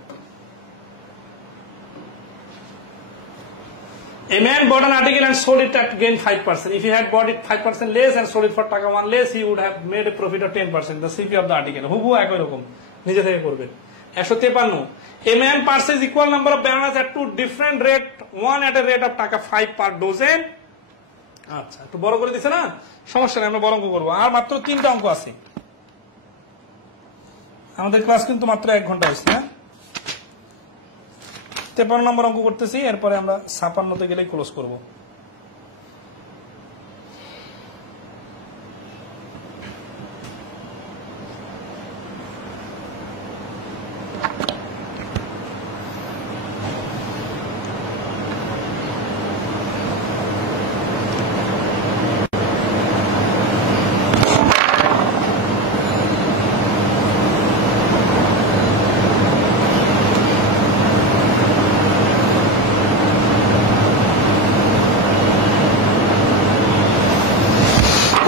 A man bought an article and sold it at gain 5%. If he had bought it 5% less and sold it for টাকা 1 less, he would have made a profit of 10%. The CP of the article. হুবহু একই রকম, নিজে থেকে করবেন। 153 a man purchases equal number of bananas at two different rate, one at a rate of টাকা 5 per dozen। আচ্ছা একটু বড় করে দিছে না, সমস্যা নেই, আমরা বড় অঙ্ক করবো। আর মাত্র 3টা অঙ্ক আছে, আমাদের ক্লাস কিন্তু মাত্র 1 ঘন্টা হয়েছে। হ্যাঁ 53 নম্বর অঙ্ক করতেছি, এরপরে আমরা 56তে গেলেই ক্লোজ করবো।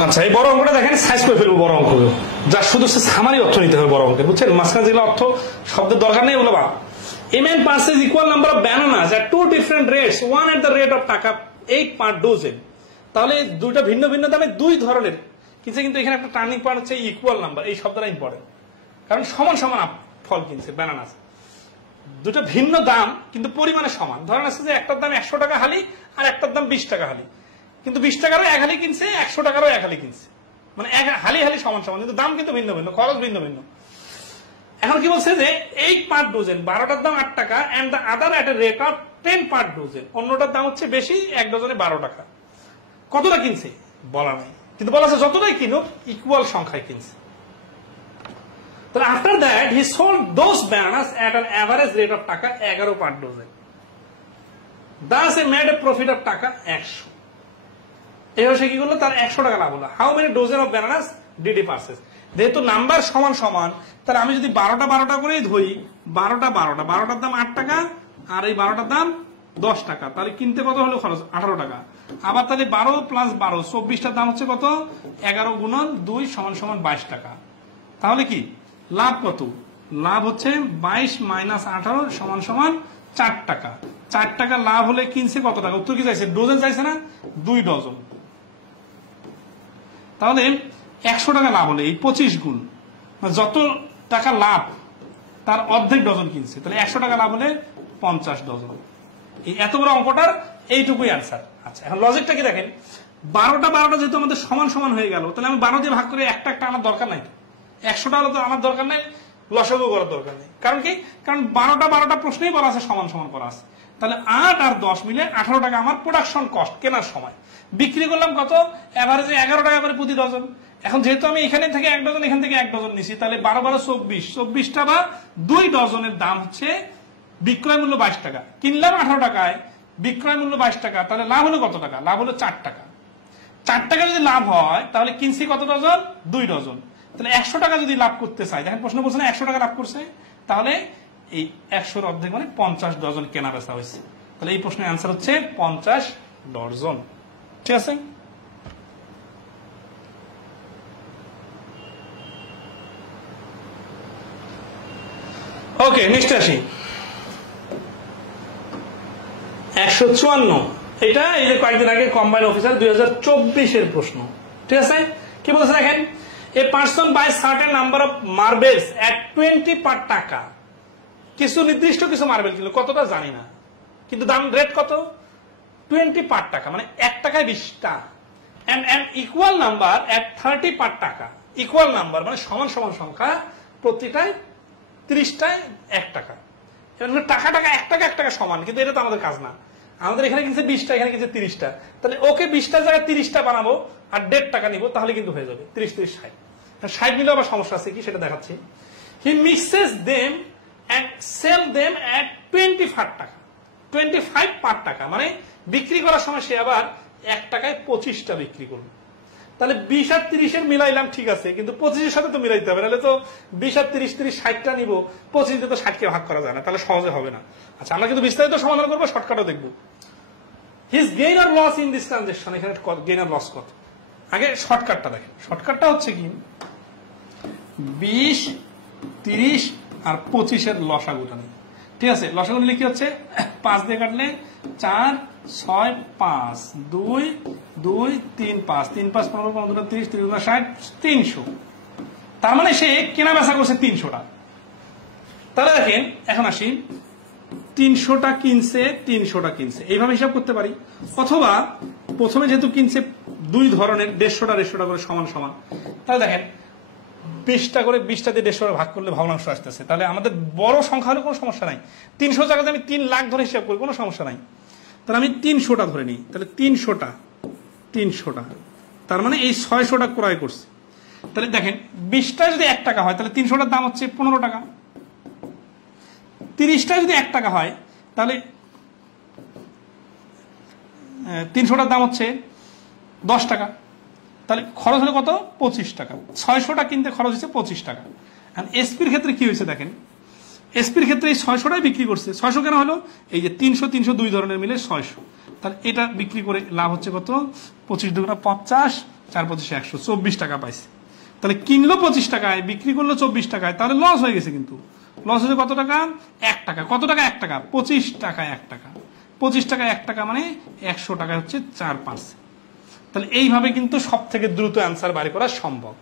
আচ্ছা এই বড় অঙ্কটা দেখেন, সাইজ করে ফেলবো বড় অঙ্ক, যা শুধু সামারি অর্থ নিতে হবে বড় অঙ্কের, বুঝছেন? মাঝখানে যেগুলো অর্থ শব্দের দরকার নেই ওগুলো বা। A man purchases equal number of bananas at two different rates, one at the rate of টাকা 8 per dozen। তাহলে দুইটা ভিন্ন ভিন্ন দামে দুই ধরনের কিনছে, কিন্তু এখানে একটা টার্নিং পয়েন্ট হচ্ছে ইকুয়াল নাম্বার, এই শব্দটা ইম্পর্টেন্ট, কারণ সমান সমান ফল কিনছে ব্যানানাস, দুটো ভিন্ন দাম কিন্তু পরিমাণে সমান। ধরেন আছে যে একটার দাম 100 টাকা হালি আর একটার দাম 20 টাকা হালি, কিন্তু 20 টাকারও 1 হালি কিনছে, 100 টাকারও 1 হালি কিনছে, মানে হালি হালি সমান সমান, কিন্তু দাম কিন্তু ভিন্ন ভিন্ন, খরচ ভিন্ন ভিন্ন। এখন কি বলছে যে 8 পার ডজন, 12টার দাম 8 টাকা, and the other at a rate of 10 per dozen, অন্যটার দাম হচ্ছে বেশি, এক ডজনে 12 টাকা। কতটা কিনছে বলা নাই, কিন্তু বলা আছে যতটাই কিনুক ইকুয়াল সংখ্যায় কিনছে। তাহলে after that he sold those bananas at an average rate of টাকা 11 per dozen, Das A made a profit of টাকা 100। এবার সে কি করলো, তার 100 টাকা লাভ হলো। How many dozen of bananas did he purchase? যেহেতু নাম্বার সমান সমান, তাহলে আমি যদি 12টা করেই ধরি, 12টার দাম 8 টাকা আর এই 12টার দাম 10 টাকা, তাহলে কিনতে কত হলো খরচ? 18 টাকা। আবার তাহলে 12 প্লাস 12, 24টার দাম হচ্ছে কত? 11 গুণন 2 সমান সমান 22 টাকা। তাহলে কি লাভ কত? লাভ হচ্ছে 22 মাইনাস 18 সমান সমান 4 টাকা। 4 টাকা লাভ হলে কিনছে কত টাকা? উত্তর কি চাইছে? ডজন চাইছে না? 2 ডজন। তাহলে 100 টাকা লাভ হলে এই 25 গুণ, যত টাকা লাভ তার অর্ধেক ডজন কিনছে, তাহলে 100 টাকা লাভ হলে 50 ডজন। এই এত বড় অঙ্কটার এইটুকুই আনসার। আচ্ছা এখন লজিকটা কি দেখেন, 12টা যেহেতু আমাদের সমান সমান হয়ে গেল, তাহলে আমি 12 দিয়ে ভাগ করে একটা একটা আমার দরকার নাই, 100টা হলে তো আমার দরকার নেই, লসাগু করার দরকার নেই। কারণ কি? কারণ 12টা প্রশ্নেই বলা আছে সমান সমান করা আছে। তাহলে 8 আর 10 মিলে 18 টাকা আমার প্রোডাকশন কস্ট, কেনার সময়। বিক্রি করলাম কত? এভারেজে 11 টাকা করে প্রতি ডজন। এখন যেহেতু আমি এখানে থেকে 1 ডজন, এখান থেকে 1 ডজন নিছি, তাহলে 12 12 24, 24টা বা 2 ডজনের দাম হচ্ছে বিক্রয় মূল্য 22 টাকা। কিনলাম 18 টাকায়, বিক্রয় মূল্য 22 টাকা, তাহলে লাভ হলো কত টাকা? লাভ হলো 4 টাকা। 4 টাকা যদি লাভ হয় তাহলে কিনছি কত ডজন? 2 ডজন। তাহলে 100 টাকা যদি লাভ করতে চাই, দেখেন প্রশ্ন বলছে না 100 টাকা লাভ করছে, তাহলে এই 100-র অর্ধেক মানে 50 ডজন কেনা বেচা হয়েছে। তাহলে এই প্রশ্নের অ্যান্সার হচ্ছে 50 ডজন। ঠিক আছে? ওকে, নেক্সট আসি। 154, এটা এই যে কয়েকদিন আগে কম্বাইন্ড অফিসার 2024-এর প্রশ্ন। ঠিক আছে? কি বলছে দেখেন, a person buy certain number of marbles at 20 per টাকা। কিছু নির্দিষ্ট কিছু মার্বেল কিনলো, কতটা জানি না, কিন্তু দাম রেট কত? 20 পার টাকা, মানে 1 টাকায় 20টা। এন্ড ইকুয়াল নাম্বার এট 30 পার টাকা। ইকুয়াল নাম্বার মানে সমান সমান সংখ্যা, প্রতিটায় 30টায় 1 টাকা। টাকা টাকা 1 টাকা 1 টাকা সমান, কিন্তু এটা তো আমাদের কাজ না। আমাদের এখানে কিনছে 20টা, এখানে কিনছে 30টা, তাহলে ওকে 20টার জায়গায় 30টা বানাবো আর 1.5 টাকা নিবো, তাহলে কিন্তু হয়ে যাবে 30 30 60। 60 নিলে আবার সমস্যা আছে কি সেটা দেখাচ্ছি। He mixes them and sell them at 25 টাকা, 25 পার টাকা, মানে বিক্রি করার সময় সে আবার 1 টাকায় 25টা বিক্রি করবে। তাহলে 20 আর 30-এর মিলাইলাম, ঠিক আছে, কিন্তু 25-এর সাথে তো মিলাইতে হবে, নাহলে তো 20 আর 30 30 60টা নিবো, 25 দিয়ে তো 60কে ভাগ করা যায় না, তাহলে সহজে হবে না। আচ্ছা আমরা কিন্তু বিস্তারিত সমাধান করবো, শর্টকাটও দেখবো। হিজ গেইন আর লস ইন দিস ট্রানজেকশন, এখানে গেইন আর লস কত? আগে শর্টকাটটা দেখেন। শর্টকাটটা হচ্ছে কি, 20 30 আর 25-এর লসাগুটা নেই। ঠিক আছে? লসাগু নিলে কি হচ্ছে, 5 দিয়ে কাটলে 4 6 5 2 2 3 5 3 5 15 15 30 30 60 300। তার মানে সে কেনা বেচা করছে 300 টাকা। তাহলে দেখেন এখন আসি 300টা কিনছে 300টা কিনছে এইভাবে হিসাব করতে পারি, অথবা প্রথমে যেহেতু কিনছে দুই ধরনের 150টা করে সমান সমান, তাহলে দেখেন 20টা করে 20টা দিয়ে 150 ভাগ করলে ভগ্নাংশ আসতেছে। তাহলে আমাদের বড় সংখ্যা হলে কোনো সমস্যা নাই, 300 জায়গাতে আমি 3 লাখ ধরে হিসাব করি কোনো সমস্যা নাই। তাহলে আমি 300টা ধরে নিই, তাহলে 300টা তার মানে এই 600টা ক্রয় করছে। তাহলে দেখেন 20টা যদি 1 টাকা হয় তাহলে 300টার দাম হচ্ছে 15 টাকা, 30টা যদি 1 টাকা হয় তাহলে 300টার দাম হচ্ছে 10 টাকা, তাহলে খরচ হলো কত 25 টাকা। 600টা কিনতে খরচ হচ্ছে 25 টাকা। আর এসপির ক্ষেত্রে কি হয়েছে দেখেন, এসপির ক্ষেত্রে এই 600টাই বিক্রি করছে। 600 কেন হলো, এই যে 300 300 দুই ধরনের মিলে 600, তাহলে এটা বিক্রি করে লাভ হচ্ছে কত 25 দুগুণা 50, 4 25 100, 24 টাকা পাইছে। তাহলে কিনলো 25 টাকায়, বিক্রি করলো 24 টাকায়, তাহলে লস হয়ে গেছে। কিন্তু লস হচ্ছে কত টাকা 1 টাকা। কত টাকা 1 টাকা, 25 টাকা 1 টাকা, 25 টাকা 1 টাকা মানে 100 টাকা হচ্ছে 4%। তাহলে এইভাবে কিন্তু সব থেকে দ্রুত অ্যান্সার বাড়ি করা সম্ভব।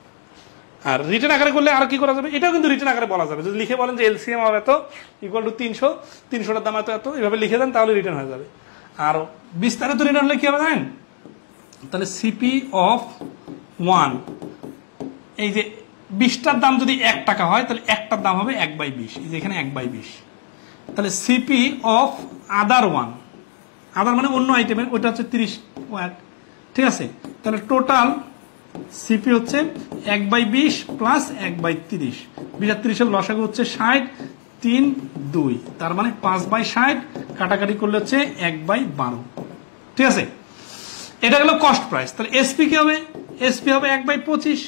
আর রিটেন আকারে করলে আর কি করা যাবে, এটাও কিন্তু রিটেন আকারে বলা যাবে। যদি লিখে বলেন যে এলসিএম হবে এত ইকুয়াল টু 300, 300টার দাম এত এত, এইভাবে লিখে দেন তাহলে রিটার্ন হয়ে যাবে। আর বিস্তারিত রিটার্ন হলে কি হবে জানেন, তাহলে সিপি অফ 1, এই যে 20টার দাম যদি 1 টাকা হয় তাহলে একটার দাম হবে 1/20, এই যে এখানে 1/20। তাহলে সিপি অফ আদার 1, আদার মানে অন্য আইটেমের, ওইটা হচ্ছে 30, ঠিক আছে। তাহলে টোটাল সিপি হচ্ছে 1/20 প্লাস 1/30, 20 আর 30 লসাগু হচ্ছে 60, 3 2, তার মানে 5/60 কাটাকাটি করলে হচ্ছে 1/12, ঠিক আছে। এটা হলো কস্ট প্রাইস। তাহলে এসপি কি হবে, এসপি হবে 1/25,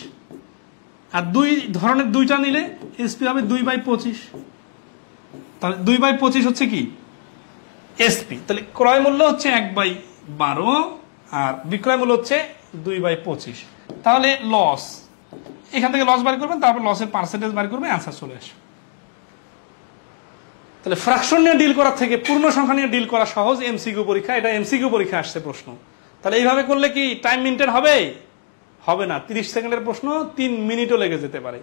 আর দুই ধরনের দুইটা নিলে এসপি হবে 2/25। তাহলে 2/25 হচ্ছে কি এসপি। তাহলে ক্রয় মূল্য হচ্ছে 1/12 আর বিক্রয় মূল্য হচ্ছে 2/25। তাহলে লস, এখান থেকে লস বার করবেন, তারপর লসের পার্সেন্টেজ বার করবেন, অ্যান্সার চলে আসবে। তাহলে ফ্র্যাকশন নিয়ে ডিল করার থেকে পূর্ণ সংখ্যা নিয়ে ডিল করা সহজ। এমসিকিউ পরীক্ষা, এটা এমসিকিউ পরীক্ষা আসছে প্রশ্ন। তাহলে এইভাবে করলে কি টাইম মেনটেন হবে, হবে না। 30 সেকেন্ডের প্রশ্ন 3 মিনিটও লেগে যেতে পারে।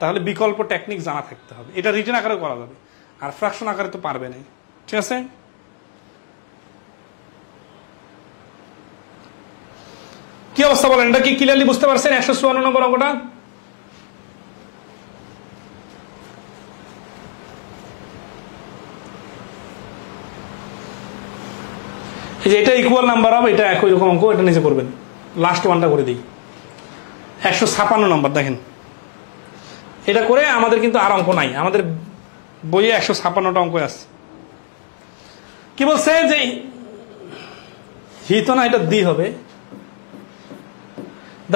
তাহলে বিকল্প টেকনিক জানা থাকতে হবে। এটা রিটেন আকারে করা যাবে, আর ফ্র্যাকশন আকারে তো পারবে না, ঠিক আছে। কি অবস্থা বলেন, এটা কি ক্লিয়ারলি বুঝতে পারছেন 154 নম্বর অঙ্কটা? এই যে এটা ইকুয়াল নাম্বার হবে, এটা একই রকম অঙ্ক, এটা নিচে করবেন। লাস্ট ওয়ানটা করে দিই, 156 নম্বর। দেখেন এটা করে আমাদের কিন্তু আর অঙ্ক নাই, আমাদের বইয়ে 156টা অঙ্ক আছে। কি বলছে যে হিত না, এটা দি হবে।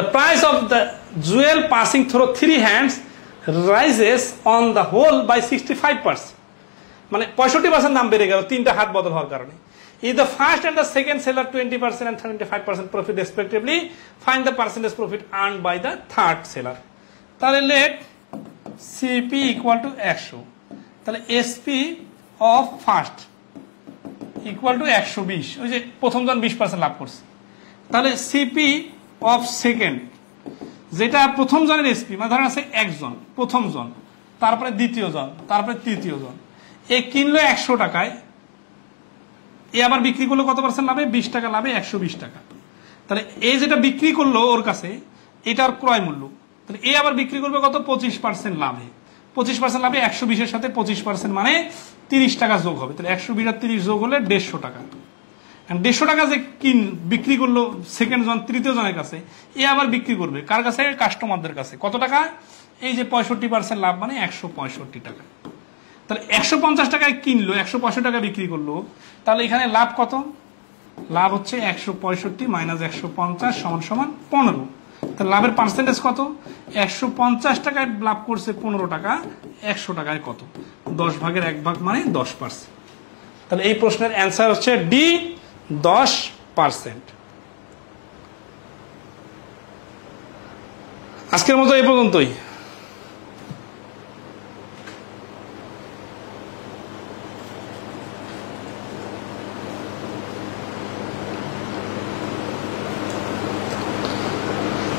The price of the jewel passing through 3 hands rises on the whole by 65%, মানে 65% দাম বেড়ে গেল 3টা হাত বদল হওয়ার কারণে। If the first and the second seller 20% and 75% profit respectively, find the percentage profit earned by the third seller. তাহলে let CP equal to 100, তাহলে SP of first equal to 120, ওই যে প্রথম জন 20% লাভ করছে। তাহলে CP of second, যেটা প্রথম জনের এসপি, মানে ধরেন আছে একজন, প্রথম জন, তারপরে দ্বিতীয় জন, তারপরে তৃতীয় জন। এ কিনলো 100 টাকায়, এ আবার বিক্রি করলো কত পার্সেন্ট লাভে, 20 টাকা লাভে 120 টাকা। তাহলে এই যেটা বিক্রি করলো ওর কাছে, এটার ক্রয় মূল্য, তাহলে এ আবার বিক্রি করবে কত 25% লাভে। 25% লাভে 120-এর সাথে 25% মানে 30 টাকা যোগ হবে। তাহলে 120 আর 30 যোগ হলে 150 টাকা। 150 টাকা যে বিক্রি করলো সেকেন্ড জন, তৃতীয় জনের কাছে, এ আবার বিক্রি করবে কার কাছে, কাস্টমারদের কাছে। কত টাকা, এই যে 65% লাভ মানে 165 টাকা। তাহলে 150 টাকায় কিনলো, 165 টাকা বিক্রি করলো, তাহলে এখানে লাভ কত, লাভ হচ্ছে 165 মাইনাস 150 সমান সমান 15। তাহলে লাভের পার্সেন্টেজ কত, 150 টাকায় লাভ করছে 15 টাকা, 100 টাকায় কত, 10 ভাগের 1 ভাগ মানে 10%। তাহলে এই প্রশ্নের অ্যান্সার হচ্ছে ডি, 10%। আজকের মতো এই পর্যন্তই।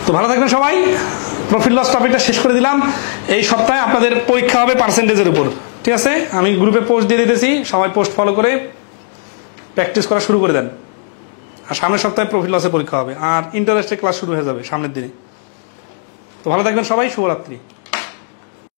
তো ভালো থাকবেন সবাই। প্রফিট লস টপিকটা শেষ করে দিলাম। এই সপ্তাহে আপনাদের পরীক্ষা হবে পার্সেন্টেজের উপর, ঠিক আছে? আমি গ্রুপে পোস্ট দিয়ে দিতেছি, সবাই পোস্ট ফলো করে প্র্যাকটিস করা শুরু করে দেন। আর সামনের সপ্তাহে প্রফিট লসের পরীক্ষা হবে, আর ইন্টারেস্টের ক্লাস শুরু হয়ে যাবে সামনের দিনে। তো ভালো থাকবেন সবাই, শুভরাত্রি।